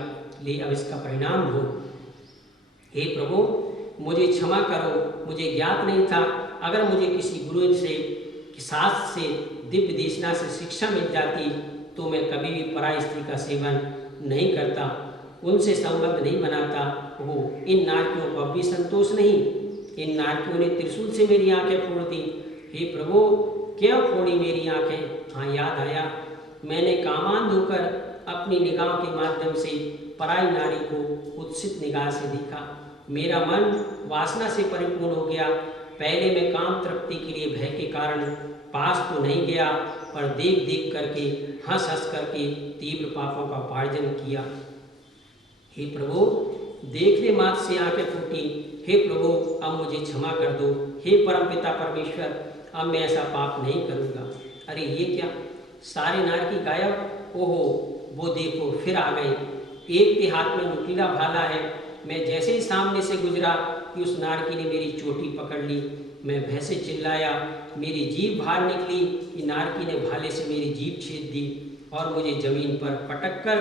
ले अब इसका परिणाम हो। हे प्रभु, मुझे क्षमा करो, मुझे ज्ञात नहीं था। अगर मुझे किसी गुरु से शास्त्र से दिव्य देशना से शिक्षा मिल जाती तो मैं कभी भी पराई स्त्री का सेवन नहीं करता, उनसे संबंध नहीं बनाता। वो इन नारकियों को अब भी संतोष नहीं। इन नारकियों ने त्रिशूल से मेरी आंखें फोड़ दी। हे प्रभु, क्यों फोड़ी मेरी आंखें? हाँ याद आया, मैंने कामान होकर अपनी निगाह के माध्यम से पराई नारी को उत्सित निगाह से देखा। मेरा मन वासना से परिपूर्ण हो गया। पहले मैं काम तृप्ति के लिए भय के कारण पास तो नहीं गया, पर देख देख करके हंस हंस करके तीव्र पापों का उपार्जन किया। हे प्रभु, देखने मात्र से आंखें फूटी। हे प्रभु, अब मुझे क्षमा कर दो। हे परमपिता परमेश्वर, अब मैं ऐसा पाप नहीं करूँगा। अरे ये क्या, सारे नारकी गायब। ओहो, वो देखो फिर आ गए। एक के हाथ में नुकीला भाला है। मैं जैसे ही सामने से गुजरा कि उस नारकी ने मेरी चोटी पकड़ ली। मैं भय से चिल्लाया, मेरी जीभ बाहर निकली कि नारकी ने भाले से मेरी जीभ छेद दी और मुझे जमीन पर पटक कर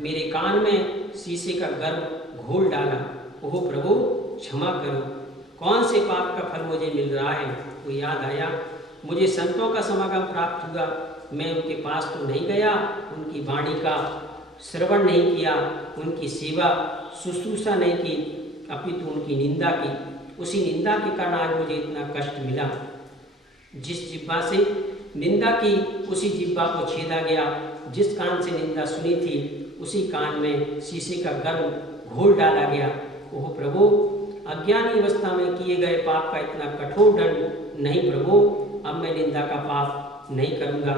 मेरे कान में शीशे का गर्भ घोल डाला। ओह प्रभु, क्षमा करो, कौन से पाप का फल मुझे मिल रहा है? वो याद आया, मुझे संतों का समागम प्राप्त हुआ। मैं उनके पास तो नहीं गया, उनकी वाणी का श्रवण नहीं किया, उनकी सेवा शुश्रूषा नहीं की, अपितु उनकी निंदा की। उसी निंदा के कारण आज मुझे इतना कष्ट मिला। जिस जिह्वा से निंदा की उसी जिह्वा को छेदा गया। जिस कान से निंदा सुनी थी उसी कान में शीशे का गर्भ घोल डाला गया। ओह प्रभु, अज्ञानी अवस्था में किए गए पाप का इतना कठोर दंड नहीं प्रभु। अब मैं निंदा का पाप नहीं करूँगा,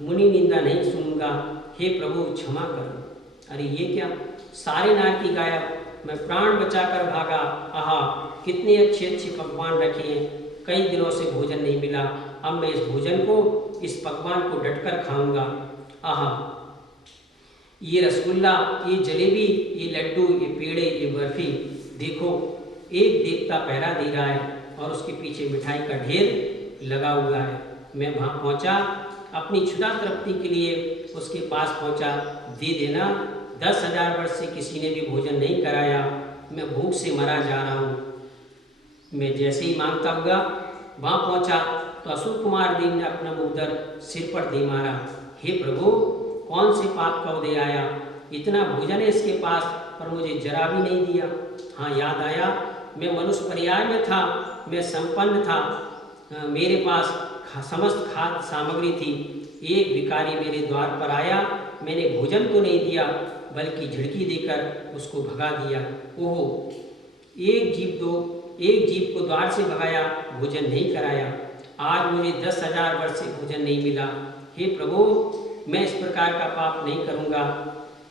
मुनि निंदा नहीं सुनूंगा। हे प्रभु, क्षमा करो। अरे ये क्या, सारे नारकी गायब। मैं प्राण बचाकर भागा। आहा, कितने अच्छे अच्छे पकवान रखे हैं, कई दिनों से भोजन नहीं मिला। अब मैं इस भोजन को, इस पकवान को डटकर खाऊंगा। आहा, ये रसगुल्ला, ये जलेबी, ये लड्डू, ये पेड़े, ये बर्फी, देखो एक देवता पहरा दे रहा है और उसके पीछे मिठाई का ढेर लगा हुआ है। मैं वहाँ पहुँचा, अपनी क्षुधा तृप्ति के लिए उसके पास पहुँचा। दे देना, 10,000 वर्ष से किसी ने भी भोजन नहीं कराया, मैं भूख से मरा जा रहा हूँ। मैं जैसे ही मांगता हुआ वहाँ पहुँचा तो असुर कुमार देव ने अपना मुद्दर सिर पर दे मारा। हे प्रभु, कौन से पाप का उदय आया? इतना भोजन है इसके पास, पर मुझे जरा भी नहीं दिया। हाँ याद आया, मैं मनुष्य पर्याय में था, मैं संपन्न था, मेरे पास समस्त खाद्य सामग्री थी। एक भिखारी मेरे द्वार पर आया, मैंने भोजन तो नहीं दिया बल्कि झिड़की देकर उसको भगा दिया। ओहो, एक जीव को द्वार से भगाया, भोजन नहीं कराया। आज मुझे 10,000 वर्ष से भोजन नहीं मिला। हे प्रभु, मैं इस प्रकार का पाप नहीं करूँगा।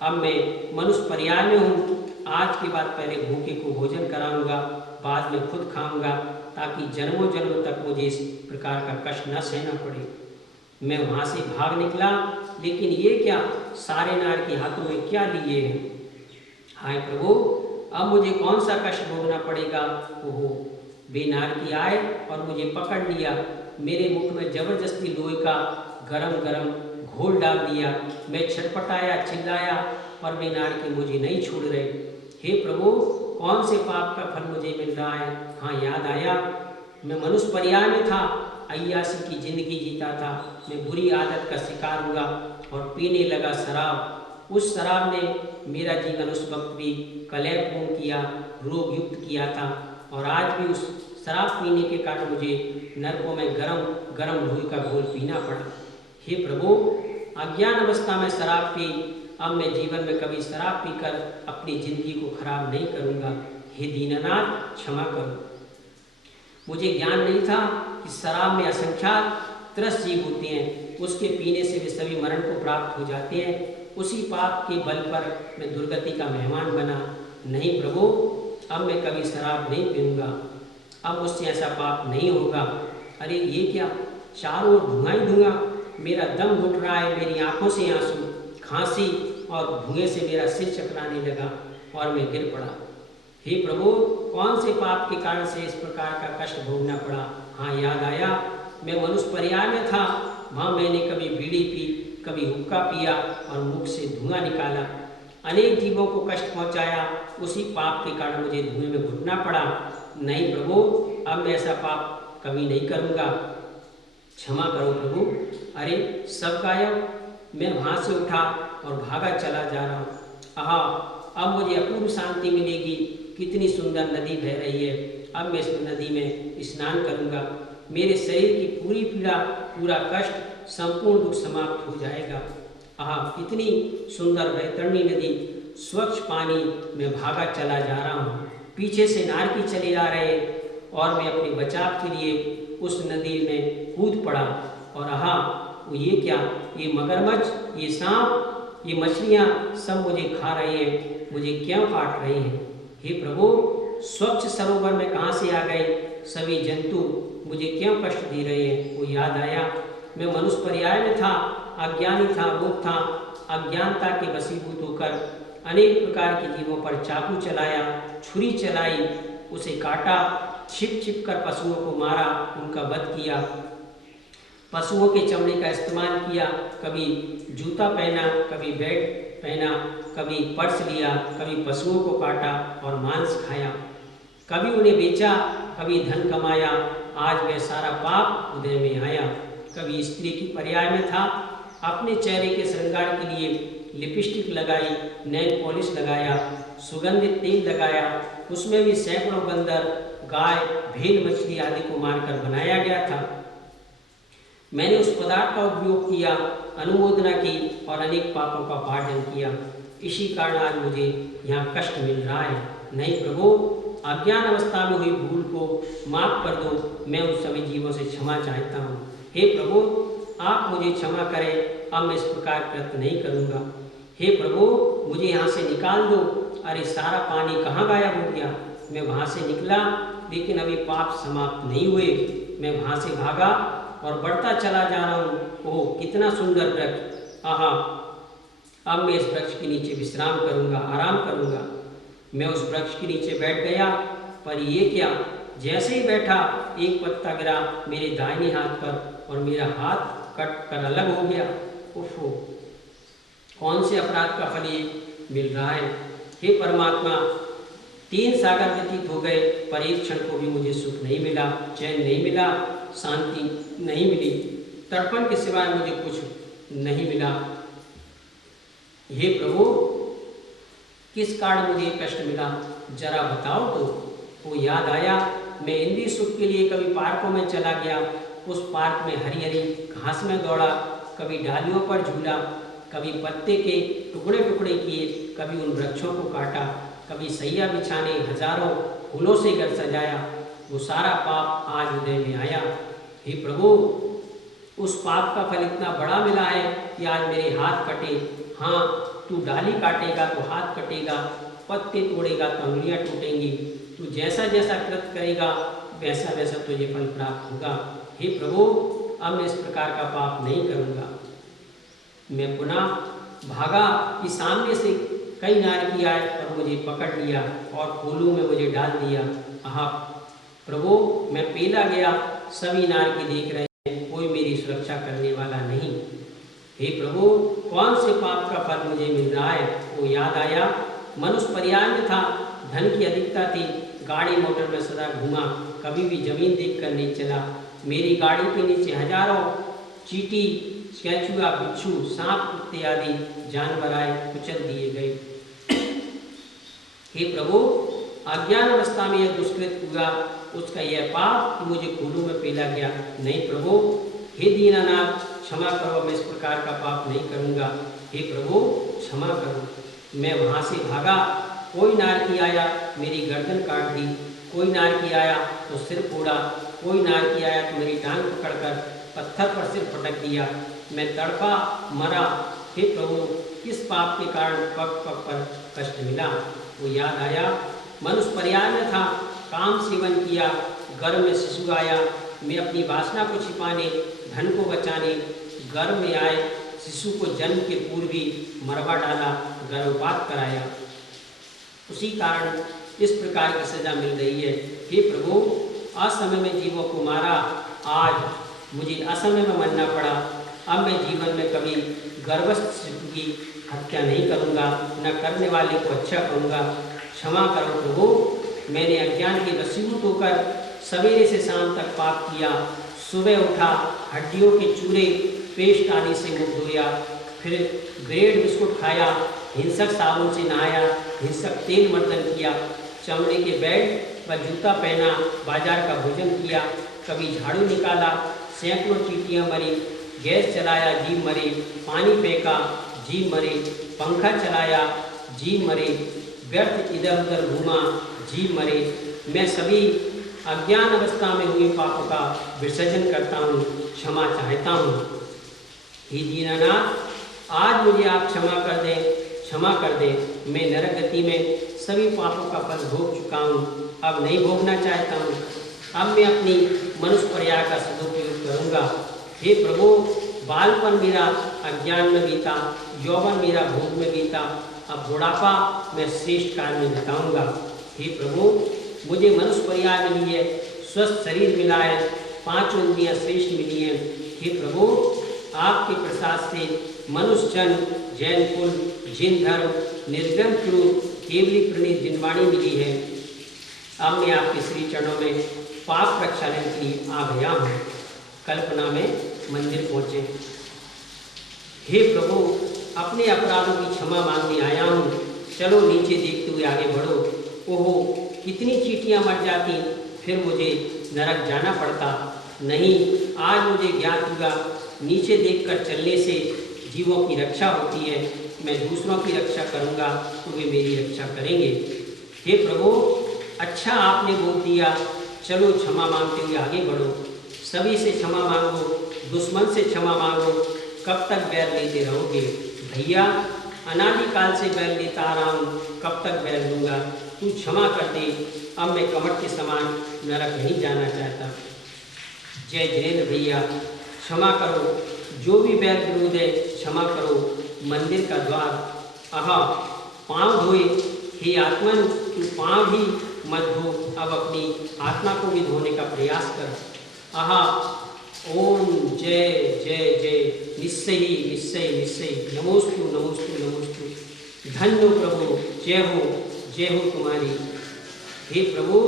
अब मैं मनुष्य पर्याय में हूँ। आज के बाद पहले भूखे को भोजन कराऊंगा, बाद में खुद खाऊंगा, ताकि जन्मों जन्म तक मुझे इस प्रकार का कष्ट न सहना पड़े। मैं वहाँ से भाग निकला, लेकिन ये क्या, सारे नार के हाथों में क्या लिए हैं? हाय प्रभु, अब मुझे कौन सा कष्ट भोगना पड़ेगा? ओहो, वे नारकी आए और मुझे पकड़ लिया। मेरे मुख में जबरदस्ती लोहे का गरम गरम घोल डाल दिया। मैं छटपटाया, चिल्लाया, पर वे नारकी मुझे नहीं छोड़ रहे। हे प्रभु, कौन से पाप का फल मुझे मिल रहा है? हाँ याद आया, मैं मनुष्य पर्याय में था, अय्यासी की जिंदगी जीता था। मैं बुरी आदत का शिकार हुआ और पीने लगा शराब। उस शराब ने मेरा जीवन उस वक्त भी कलहपूर्ण किया, रोग युक्त किया था, और आज भी उस शराब पीने के कारण मुझे नरकों में गरम गरम लोहे का घोल पीना पड़ा। हे प्रभु, अज्ञान अवस्था में शराब पी, अब मैं जीवन में कभी शराब पीकर अपनी जिंदगी को खराब नहीं करूँगा। हे दीननाथ, क्षमा करो। मुझे ज्ञान नहीं था कि शराब में असंख्यात त्रस्त जीव होते हैं, उसके पीने से वे सभी मरण को प्राप्त हो जाते हैं। उसी पाप के बल पर मैं दुर्गति का मेहमान बना। नहीं प्रभु, अब मैं कभी शराब नहीं पीऊँगा, अब मुझसे ऐसा पाप नहीं होगा। अरे ये क्या, चारों ओर धुआं ही धुआं, मेरा दम घुट रहा है, मेरी आंखों से आंसू, खांसी और धुएं से मेरा सिर चकराने लगा और मैं गिर पड़ा। हे प्रभु, कौन से पाप के कारण से इस प्रकार का कष्ट भोगना पड़ा। हाँ, याद आया, मैं मनुष्य पर्याय में था, वहाँ मैंने कभी बीड़ी पी, कभी हुक्का पिया और मुख से धुआं निकाला, अनेक जीवों को कष्ट पहुँचाया। उसी पाप के कारण मुझे धुएं में घुटना पड़ा। नहीं प्रभु, अब मैं ऐसा पाप कभी नहीं करूँगा, क्षमा करो प्रभु। अरे सब गायब, मैं वहाँ से उठा और भागा चला जा रहा हूँ। आहा, अब मुझे अपूर्व शांति मिलेगी, कितनी सुंदर नदी बह रही है, अब मैं इस नदी में स्नान करूँगा, मेरे शरीर की पूरी पीड़ा, पूरा कष्ट, संपूर्ण दुख समाप्त हो जाएगा। आहा, इतनी सुंदर बैतरणी नदी, स्वच्छ पानी, मैं भागा चला जा रहा हूँ। पीछे से नारकी चले आ रहे और मैं अपने बचाव के लिए उस नदी में कूद पड़ा। और आहा, वो ये क्या, ये मगरमच्छ, ये सांप, ये मछलियाँ सब मुझे खा रही हैं, मुझे क्यों काट रही हैं। हे प्रभु, स्वच्छ सरोवर में कहाँ से आ गए सभी जंतु, मुझे क्यों कष्ट दे रहे हैं। वो याद आया, मैं मनुष्य पर्याय में था, अज्ञानी था, मूर्ख था, अज्ञानता के वशीभूत होकर अनेक प्रकार के जीवों पर चाकू चलाया, छुरी चलाई, उसे काटा, छिप छिप कर पशुओं को मारा, उनका वध किया, पशुओं के चमड़े का इस्तेमाल किया, कभी जूता पहना, कभी बेल्ट पहना, कभी पर्स लिया, कभी पशुओं को काटा और मांस खाया, कभी उन्हें बेचा, कभी धन कमाया। आज वह सारा पाप उदय में आया। कभी स्त्री की पर्याय में था, अपने चेहरे के श्रृंगार के लिए लिपस्टिक लगाई, नेल पॉलिश लगाया, सुगंधित तेल लगाया, उसमें भी सैकड़ों बंदर, गाय, भेड़, मछली आदि को मारकर बनाया गया था। मैंने उस पदार्थ का उपयोग किया, अनुमोदना की और अनेक पापों का पाठन किया। इसी कारण आज मुझे यहाँ कष्ट मिल रहा है। नहीं प्रभु, अज्ञान अवस्था में हुई भूल को माफ कर दो, मैं उन सभी जीवों से क्षमा चाहता हूँ। हे प्रभु, आप मुझे क्षमा करें, अब मैं इस प्रकार कृत्य नहीं करूँगा। हे प्रभु, मुझे यहाँ से निकाल दो। अरे सारा पानी कहाँ गायब हो गया। मैं वहाँ से निकला, लेकिन अभी पाप समाप्त नहीं हुए। मैं वहाँ से भागा और बढ़ता चला जा रहा हूँ। ओह कितना सुंदर वृक्ष, आहा, अब मैं इस वृक्ष के नीचे विश्राम करूँगा, आराम करूँगा। मैं उस वृक्ष के नीचे बैठ गया, पर ये क्या, जैसे ही बैठा एक पत्ता गिरा मेरे दाहिने हाथ पर और मेरा हाथ कट कर अलग हो गया। उफ़ो, कौन से अपराध का फल ये मिल रहा है। हे परमात्मा, 3 सागर व्यतीत हो गए, पर एक क्षण को भी मुझे सुख नहीं मिला, चैन नहीं मिला, शांति नहीं मिली, तर्पण के सिवाय मुझे कुछ नहीं मिला। हे प्रभु, किस कारण मुझे कष्ट मिला, जरा बताओ तो। वो याद आया, मैं इंद्रिय सुख के लिए कभी पार्कों में चला गया, उस पार्क में हरी हरी घास में दौड़ा, कभी डालियों पर झूला, कभी पत्ते के टुकड़े टुकड़े किए, कभी उन वृक्षों को काटा, कभी सैया बिछाने हजारों फूलों से घर सजाया। वो सारा पाप आज हृदय में आया। हे प्रभु, उस पाप का फल इतना बड़ा मिला है कि आज मेरे हाथ कटे। हाँ, तू डाली काटेगा तो हाथ कटेगा, पत्ते तोड़ेगा तो अंगुलियाँ टूटेंगी, तू जैसा जैसा कृत्य करेगा वैसा वैसा तुझे फल प्राप्त होगा। हे प्रभु, अब मैं इस प्रकार का पाप नहीं करूँगा। मैं पुनः भागा कि सामने से कई नारकी आए और मुझे पकड़ लिया और कोलू में मुझे डाल दिया। आहा प्रभु, मैं पेला गया, सभी नारकी देख रहे हैं, कोई मेरी सुरक्षा करने वाला नहीं। हे प्रभु, कौन से पाप का फल मुझे मिल रहा है। वो याद आया, मनुष्य पर्याय में था, धन की अधिकता थी, गाड़ी मोटर में सदा घूमा, कभी भी जमीन देखकर नहीं चला। मेरी गाड़ी के नीचे हजारों चींटी, केंचुआ, बिच्छू, सांप, कुत्ते आदि जानवर आए, कुचल दिए गए। हे प्रभु, अज्ञान अवस्था में यह दुष्कृत हुआ, उसका यह पाप कि मुझे कोलू में पेला गया। नहीं प्रभु, हे दीनानाथ, क्षमा करो, मैं इस प्रकार का पाप नहीं करूँगा। हे प्रभु, क्षमा करो। मैं वहाँ से भागा, कोई नारकी आया, मेरी गर्दन काट दी, कोई नारकी आया तो सिर फोड़ा, कोई नारकी आया तो मेरी टांग पकड़कर पत्थर पर सिर पटक दिया। मैं तड़पा मरा। हे प्रभु, किस पाप के कारण पग पग पर कष्ट मिला। वो याद आया, मनुष्य पर्याय में था, काम सेवन किया, गर्भ में शिशु आया, मैं अपनी वासना को छिपाने, धन को बचाने गर्भ में आए शिशु को जन्म के पूर्व ही मरवा डाला, गर्भपात कराया। उसी कारण इस प्रकार की सजा मिल रही है। हे प्रभु, असमय में जीवों को मारा, आज मुझे असमय में मरना पड़ा। अब मैं जीवन में कभी गर्भस्थ शिशु की हत्या नहीं करूँगा, न करने वाले को अच्छा कहूँगा। क्षमा करो प्रभु, मैंने अज्ञान के वशीभूत होकर सवेरे से शाम तक पाप किया। सुबह उठा, हड्डियों के चूरे पेस्ट आदि से मुख धोया, फिर ब्रेड बिस्कुट खाया, हिंसक साबुन से नहाया, हिंसक तेल मर्दन किया, चमड़े के बेल्ट व जूता पहना, बाजार का भोजन किया, कभी झाड़ू निकाला, सैकड़ों चींटियाँ मरी, गैस चलाया, जीव मरे, पानी फेंका, जीव मरे, पंखा चलाया, जीव मरे, व्यर्थ इधर उधर घूमा, जीव मरे। मैं सभी अज्ञान अवस्था में हुए पापों का विसर्जन करता हूँ, क्षमा चाहता हूँ। हे दीनानाथ, आज मुझे आप क्षमा कर दें, क्षमा कर दें। मैं नरक गति में सभी पापों का फल भोग चुका हूँ, अब नहीं भोगना चाहता हूँ। अब मैं अपनी मनुष्य पर्याय का सदुपयोग करूँगा। हे प्रभु, बालपन मेरा अज्ञान में बीता, यौवन मेरा भोग में बीता, अब बुढ़ापा मैं श्रेष्ठ काल में बिताऊँगा। हे प्रभु, मुझे मनुष्य पर्याय मिली है, स्वस्थ शरीर मिला है, 5 इंद्रियाँ श्रेष्ठ मिली हैं। हे प्रभु, आपके प्रसाद से मनुष्य जन, जैन कुल, जिन धर्म, निर्ग्रंथ गुरु, केवली प्रणीत जिनवाणी मिली है। अब मैं आपके श्री चरणों में पाप प्रक्षालन के लिए आ गया हूँ। कल्पना में मंदिर पहुँचे। हे प्रभु, अपने अपराधों की क्षमा मांगने आया हूँ, चलो नीचे देखते हुए आगे बढ़ो। ओहो, कितनी चींटियाँ मर जाती, फिर मुझे नरक जाना पड़ता। नहीं, आज मुझे ज्ञात हुआ, नीचे देखकर चलने से जीवों की रक्षा होती है। मैं दूसरों की रक्षा करूँगा तो वे मेरी रक्षा करेंगे। हे प्रभु, अच्छा आपने बोल दिया, चलो क्षमा मांगते हुए आगे बढ़ो। सभी से क्षमा मांगो, दुश्मन से क्षमा मांगो, कब तक बैर लेते रहोगे? भैया, अनादिकाल से बैर लेता आ रहा हूँ, कब तक बैर लूँगा? तू क्षमा कर दे, अब मैं कमट के समान नरक नहीं जाना चाहता। जय जैन भैया, क्षमा करो, जो भी बैर विरोध है क्षमा करो। मंदिर का द्वार, आहा, पाँव धोए, हे आत्मन, तू पाँव ही मत धो, अब अपनी आत्मा को भी धोने का प्रयास कर। आहा, ओम जय जय जय, निश्चय निश्चय निश्चय, नमोस्तु नमोस्तु नमोस्तु। धन्य प्रभु, जय हो तुम्हारी। हे प्रभु,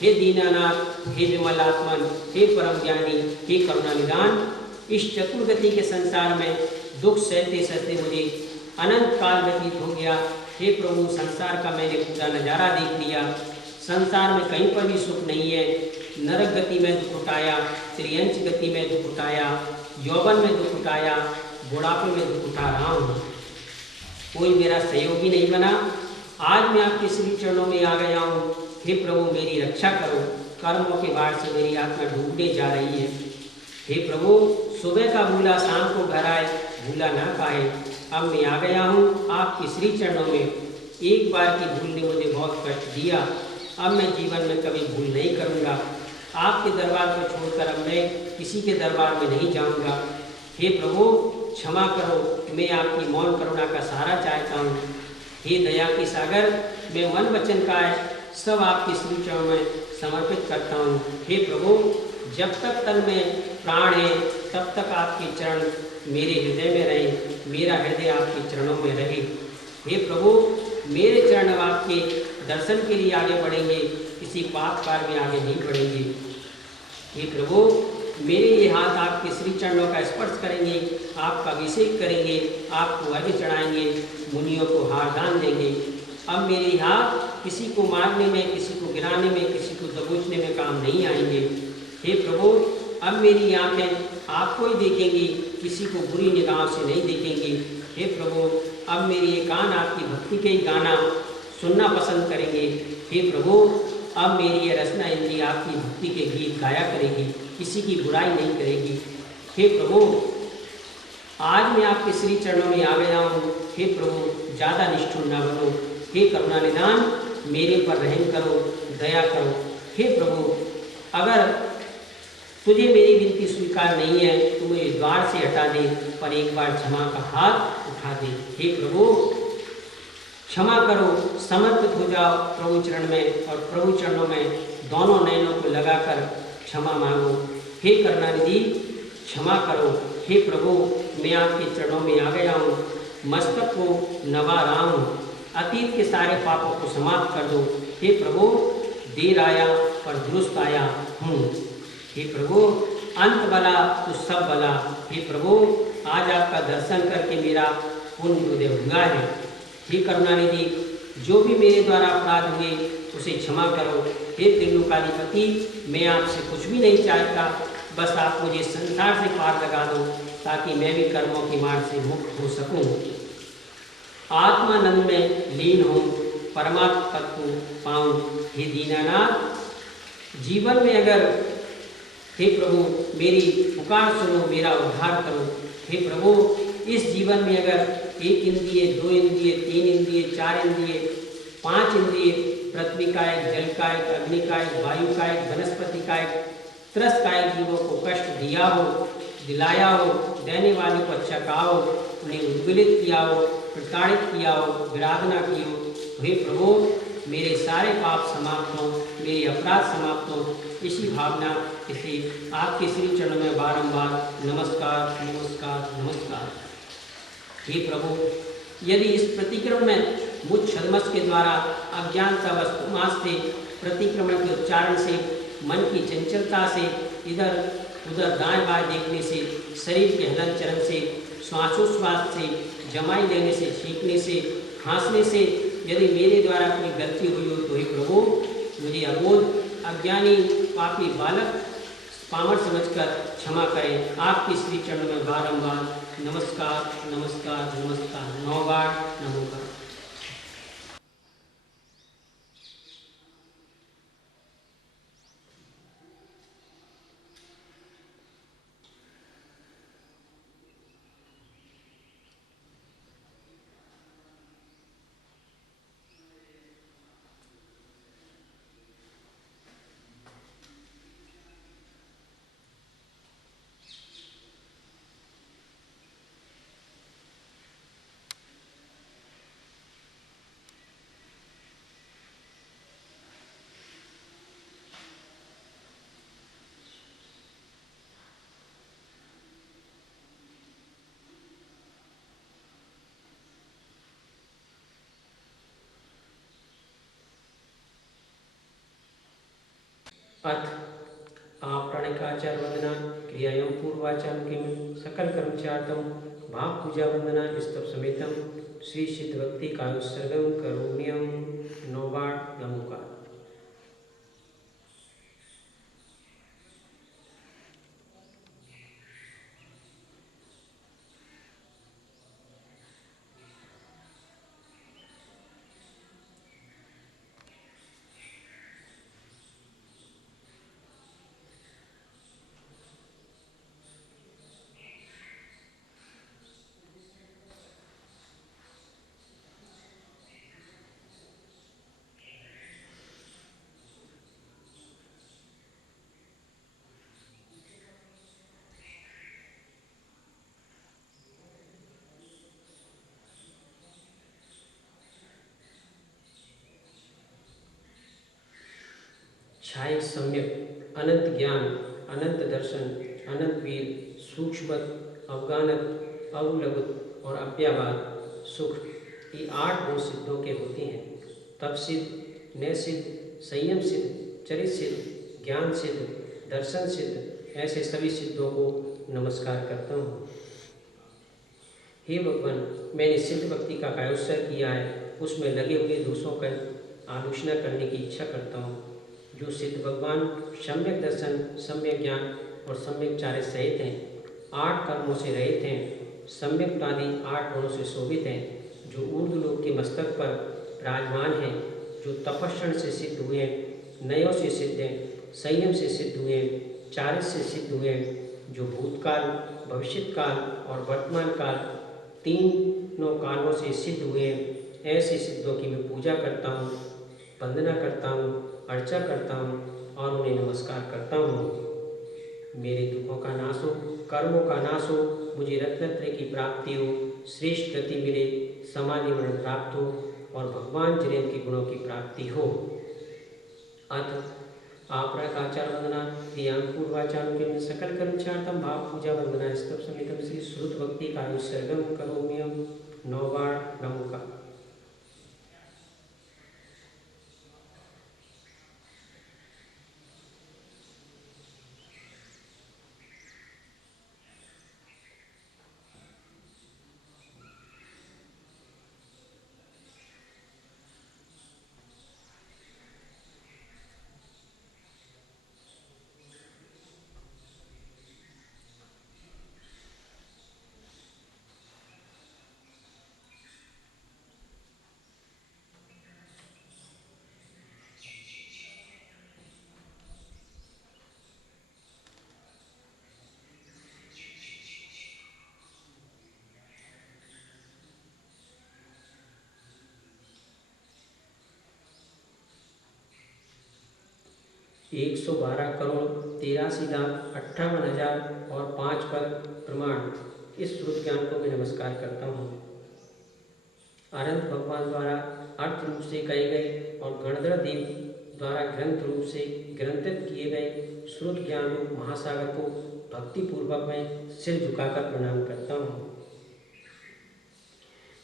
हे दीनानाथ, हे विमलात्मन, हे परम ज्ञानी, हे करुणानिधान, इस चतुर्गति के संसार में दुख सहते सहते मुझे अनंत काल व्यतीत हो गया। हे प्रभु, संसार का मैंने पूरा नज़ारा देख लिया। संसार में कहीं पर भी सुख नहीं है। नरक गति में दुख उठाया, त्रियंच गति में दुख उठाया, यौवन में दुख उठाया, बुढ़ापे में दुख उठा रहा हूँ। कोई मेरा सहयोगी नहीं बना। आज मैं आपके श्री चरणों में आ गया हूँ। हे प्रभु, मेरी रक्षा करो, कर्मों के बाढ़ से मेरी आत्मा डूबने जा रही है। हे प्रभु, सुबह का भूला शाम को घर आए, भूला ना पाए। अब मैं आ गया हूँ आपके श्री चरणों में। एक बार की भूल ने मुझे बहुत कष्ट दिया, अब मैं जीवन में कभी भूल नहीं करूँगा। आपके दरबार को छोड़कर अब मैं किसी के दरबार में नहीं जाऊँगा। हे प्रभु, क्षमा करो, मैं आपकी मौन करुणा का सहारा चाहता हूँ। हे दया के सागर, मैं मन वचन काया सब आपके श्री चरणों में समर्पित करता हूँ। हे प्रभु, जब तक तन में प्राण है तब तक आपके चरण मेरे हृदय में रहे, मेरा हृदय आपके चरणों में रहे। हे प्रभु, मेरे चरण आपके दर्शन के लिए आगे बढ़ेंगे, किसी पाप कार्य में आगे नहीं बढ़ेंगे। हे प्रभु, मेरे ये हाथ आपके श्री चरणों का स्पर्श करेंगे, आपका अभिषेक करेंगे, आपको अर्घ्य चढ़ाएंगे, मुनियों को हार दान देंगे। अब मेरे हाथ किसी को मारने में, किसी को गिराने में, किसी को दबोचने में काम नहीं आएंगे। हे प्रभु, अब मेरी आँखें आपको ही देखेंगी, किसी को बुरी निगाह से नहीं देखेंगी। हे प्रभु, अब मेरी ये कान आपकी भक्ति के ही गाना सुनना पसंद करेंगे। हे प्रभु, अब मेरी ये रसना इंद्री आपकी भक्ति के गीत गाया करेगी, किसी की बुराई नहीं करेगी। हे प्रभु, आज मैं आपके श्री चरणों में आ गया हूँ। हे प्रभु ज़्यादा निष्ठुर न बनो। हे करुणा निदान मेरे पर रहम करो, दया करो। हे प्रभु अगर तुझे मेरी विनती स्वीकार नहीं है तो मुझे द्वार से हटा दे, पर एक बार क्षमा का हाथ उठा दे। हे प्रभु क्षमा करो, समर्पित हो जाओ प्रभु चरण में और प्रभु चरणों में दोनों नयनों को लगाकर क्षमा मांगो। हे करुणानिधि क्षमा करो। हे प्रभु मैं आपके चरणों में आ गया हूँ, मस्तक को नवा रहा हूँ, अतीत के सारे पापों को समाप्त कर दो। हे प्रभु देर आया पर दुरुस्त आया हूँ। हे प्रभु अंत भला तो सब भला। हे प्रभु आज आपका दर्शन करके मेरा पुण्य उदय हुआ है। हे करुणानिधि जो भी मेरे द्वारा अपराध हुए उसे क्षमा करो। हे त्रिलोकाधिपति मैं आपसे कुछ भी नहीं चाहता, बस आप मुझे संसार से पार लगा दो ताकि मैं भी कर्मों की मार से मुक्त हो सकूं, आत्मानंद में लीन हो, परमात्मा पद को पाऊं। हे दीनानाथ जीवन में अगर हे प्रभु मेरी पुकार सुनो, मेरा उद्धार करो। हे प्रभु इस जीवन में अगर एक इंद्रिय, दो इंद्रिय, तीन इंद्रिय, चार इंद्रिय, पांच इंद्रिय, पृथ्वी का एक, जल का एक, अग्नि का एक, वायु का एक, वनस्पति का एक, त्रस्त का एक जीवों को कष्ट दिया हो, दिलाया हो, देने वाले को अच्छा कहा हो, उन्हें उद्वेलित किया हो, प्रताड़ित किया हो, विराधना की हो, हे प्रभु मेरे सारे पाप समाप्त हों, मेरे अपराध समाप्त हों। इसी भावना इसे आपके श्री चरणों में बारंबार नमस्कार नमस्कार नमस्कार। हे प्रभु यदि इस प्रतिक्रमण में मुझ छद्मस के द्वारा अज्ञानता वस्तुमास से, प्रतिक्रमण के उच्चारण से, मन की चंचलता से, इधर उधर दाएं बाएं देखने से, शरीर के हलन चलन से, श्वासोच्छ्वास से, जमाई लेने से, छींकने से, खांसने से यदि मेरे द्वारा कोई गलती हुई हो तो हे प्रभु मुझे अबोध अज्ञानी पापी बालक पामर समझकर क्षमा करें। आपके श्री चरण में बारंबार नमस्कार नमस्कार नमस्कार 9 बार नमोकार। अथ आपणिकाचार वंदना क्रियायां पूर्वाचार किम सकल कर्मचार्तम भाव पूजा वंदना स्तव समेतम श्री सिद्ध भक्ति का उत्सर्गम करोम्यम 9 बार नमोकार। छाय सम्यक अनंत ज्ञान, अनंत दर्शन, अनंत वीर, सूक्ष्मत, अवगानत, अवलगुत और अव्यावाद सुख, ये 8 गुण सिद्धों के होते हैं। तप सिद्ध, न्याय सिद्ध, संयम सिद्ध, चरित सिद्ध, ज्ञान सिद्ध, दर्शन सिद्ध, ऐसे सभी सिद्धों को नमस्कार करता हूँ। हे भगवान मैंने सिद्ध भक्ति का कायोत्सर्ग किया है, उसमें लगे हुए दोषों का आलोचना करने की इच्छा करता हूँ। जो सिद्ध भगवान सम्यक दर्शन, सम्यक ज्ञान और सम्यक चार्य सहित हैं, 8 कर्मों से रहित हैं, सम्यक आदि 8 गुणों से शोभित हैं, जो ऊर्ध्वलोक के मस्तक पर विराजमान हैं, जो तपस्रण से सिद्ध हुए हैं, नयों से सिद्ध हैं, संयम से सिद्ध हुए हैं, चार्य से सिद्ध हुए हैं, जो भूतकाल, भविष्यत काल और वर्तमान काल 3 कालों से सिद्ध हुए हैं, ऐसे सिद्धों की मैं पूजा करता हूँ, वंदना करता हूँ, अर्चा करता हूँ और उन्हें नमस्कार करता हूँ। मेरे दुखों का नाश हो, कर्मों का नाश हो, मुझे रत्नत्रय की प्राप्ति हो, श्रेष्ठ गति मिले, समाधि मरण प्राप्त हो और भगवान जिनेन्द्र के गुणों की प्राप्ति हो। अथ आचार वंदना क्रियां पूर्वाचारों के सकल कर्मचार्थम भाव पूजा वंदना स्तव समेतम श्री श्रुत भक्ति का उत्सर्गम करोम्यहम 9 बार नमो का। 112 करोड़ 83,58,000 और 5 पर प्रमाण इस श्रुत ज्ञान को मैं नमस्कार करता हूँ। अनंत भगवान द्वारा अर्थ रूप से कहे गए और गणधर देव द्वारा ग्रंथ रूप से ग्रंथित किए गए श्रुत ज्ञान रूप महासागर को भक्ति पूर्वक मैं सिर झुकाकर प्रणाम करता हूँ।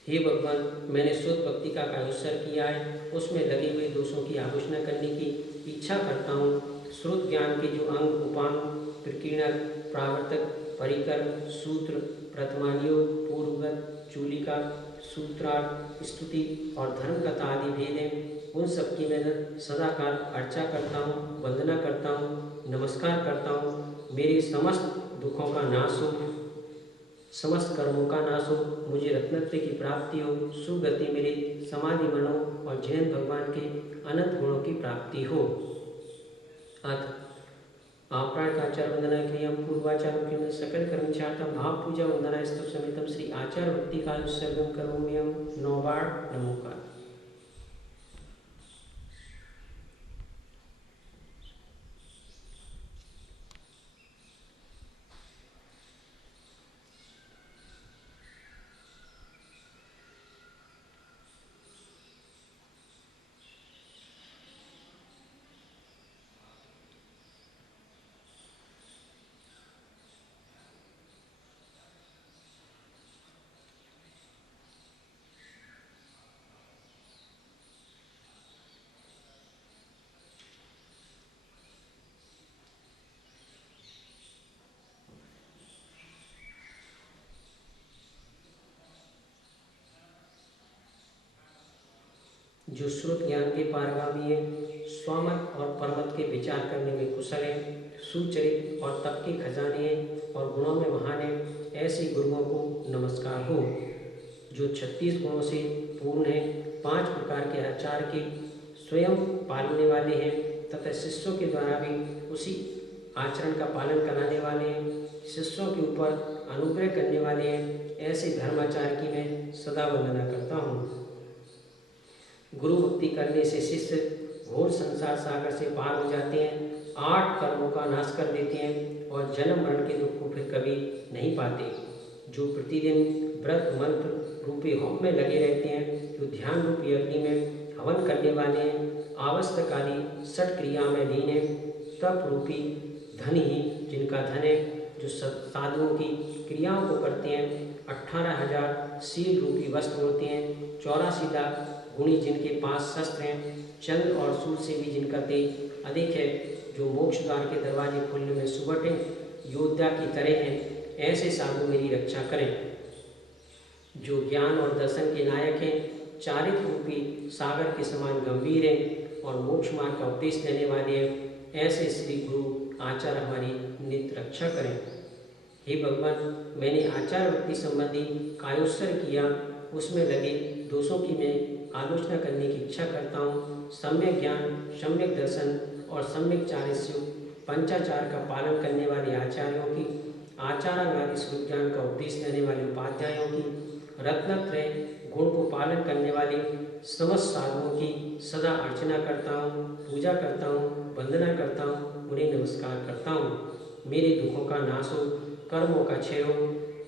हे भगवान, मैंने शुद्ध भक्ति का अवसर किया है, उसमें लगे हुए दोषों की आलोचना करने की इच्छा करता हूँ। श्रुत ज्ञान के जो अंग उपांग प्रकीर्णक प्रावर्तक परिकर सूत्र प्रथमानियोग पूर्वगत चूलिका सूत्रार्थ स्तुति और धर्म कथा आदि भेद हैं, उन सबकी मैं सदाकाल अर्चा करता हूँ, वंदना करता हूँ, नमस्कार करता हूँ। मेरे समस्त दुखों का नाश हो, समस्त कर्मों का नाश हो, मुझे रत्नत्रय की प्राप्ति हो, सुगति मिले, समाधि मनो और जैन भगवान के अनंत गुणों की प्राप्ति हो। अथ आप्राण का आचार वंदना क्रियम पूर्वाचारों के सकल कर्मचार्थम भाव पूजा वंदना स्तव समेतम श्री आचार भक्ति का उत्सर्गम करोम्यहम 9 बार नमोकार। जो श्रुत ज्ञान के पारगामी है, स्वमत और परमत के विचार करने में कुशल है, सुचरित और तप के खजाने हैं और गुणों में महान है, ऐसे गुरुओं को नमस्कार हो। जो 36 गुणों से पूर्ण है, 5 प्रकार के आचार के स्वयं पालने वाले हैं तथा शिष्यों के द्वारा भी उसी आचरण का पालन कराने वाले हैं, शिष्यों के ऊपर अनुग्रह करने वाले हैं, ऐसे धर्माचार की मैं सदा वंदना करता हूँ। गुरु भक्ति करने से शिष्य घोर संसार सागर से पार हो जाते हैं, 8 कर्मों का नाश कर देते हैं और जन्म मरण के दुख को फिर कभी नहीं पाते। जो प्रतिदिन व्रत मंत्र रूपी होम में लगे रहते हैं, जो ध्यान रूपी अग्नि में हवन करने वाले हैं, आवश्यकाली षट क्रिया में लीन है, तप रूपी धन ही जिनका धन है, जो साधुओं की क्रियाओं को करते हैं, 18,000 शील रूपी वस्त्र होते हैं, 84 लाख गुणी जिनके पास शस्त्र हैं, चंद्र और सूर्य से भी जिनका तेज अधिक है, जो मोक्ष द्वार के दरवाजे खोलने में सुबह हैं, योद्धा की तरह हैं, ऐसे साधु मेरी रक्षा करें। जो ज्ञान और दर्शन के नायक हैं, चारित्र रूपी सागर के समान गंभीर हैं और मोक्ष मार्ग का उपदेश देने वाले हैं, ऐसे श्री गुरु आचार्य हमारी नित्य रक्षा करें। हे भगवान, मैंने आचार भक्ति संबंधी कायोत्सर्ग किया, उसमें लगे दोषों की मैं आलोचना करने की इच्छा करता हूँ। सम्यक ज्ञान, सम्यक दर्शन और सम्यक चारित्र्य पंचाचार का पालन करने वाले आचार्यों की, आचारांगादि स्वरूप ज्ञान का उपदेश देने वाले उपाध्यायों की, रत्नत्रय गुण को पालन करने वाले समस्त साधुओं की सदा अर्चना करता हूँ, पूजा करता हूँ, वंदना करता हूँ, उन्हें नमस्कार करता हूँ। मेरे दुखों का नाश हो, कर्मों का क्षय हो,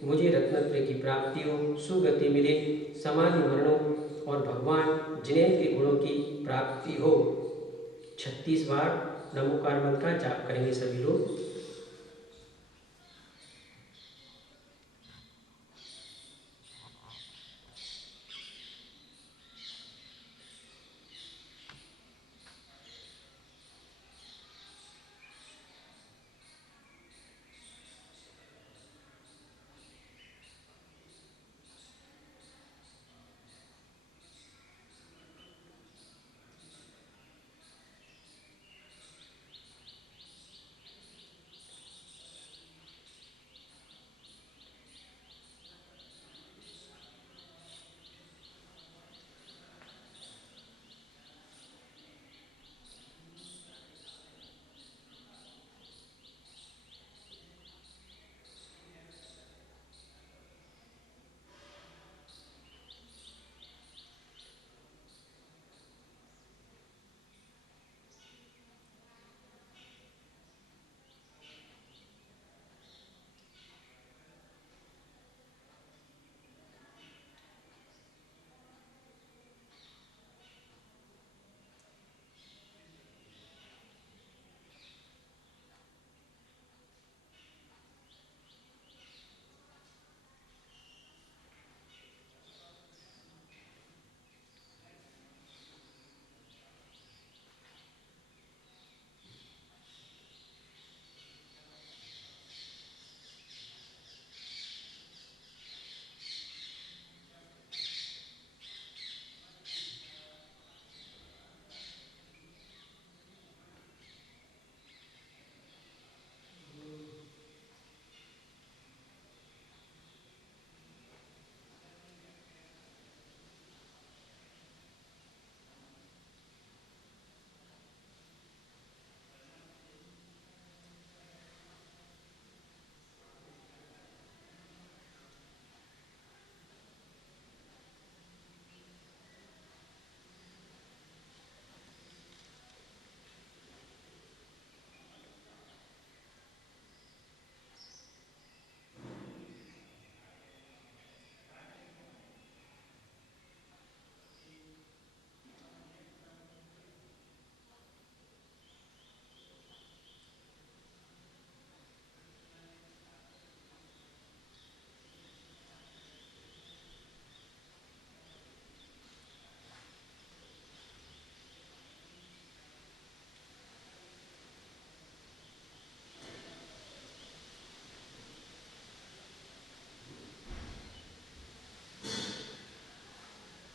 मुझे रत्नत्रय की प्राप्ति हो, सुगति मिले, समाधि मरण हो और भगवान जिनेन्द्र के गुणों की प्राप्ति हो। 36 बार नमोकार मंत्र का जाप करेंगे सभी लोग।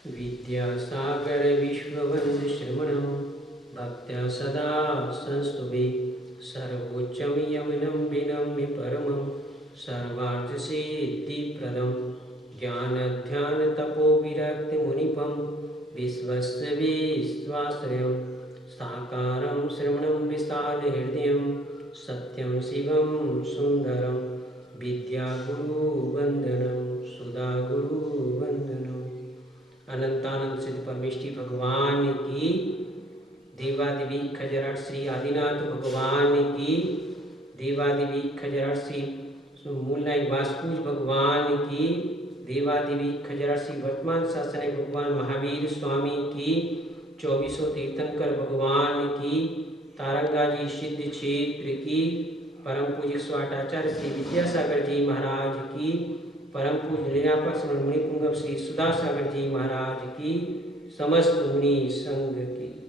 विद्यासागर विश्ववंद श्रमणं भक्त्या सदा संस्तुभे सर्वोच्चं यमनं विनम्य परमं सर्वार्थसिद्धिप्रदं ज्ञानध्यानतपोविरक्तिमुनिपं विश्वस्य विश्वाश्रयं साकारं श्रवणं विशालहृदयं सत्यं शिवं सुन्दरं विद्यागुरुवन्दनं सुधागुरुवन्दनम्। अनंतानंद सिद्ध परमेष्ठी भगवान की, देवादिवी खजराट श्री आदिनाथ भगवान की, देवादिवी खजराट श्री मूलनायक वासुज भगवान की, देवादिवी खजराट श्री वर्तमान शासन भगवान महावीर स्वामी की, 24 तीर्थंकर भगवान की, तारंगाजी सिद्ध क्षेत्र की, परम पूज्य स्वाटाचार्य श्री विद्यासागर जी महाराज की, परम पूज्य लीलापर मुनि पुंगव श्री सुधासागर जी महाराज की, समस्त मुनि संघ की।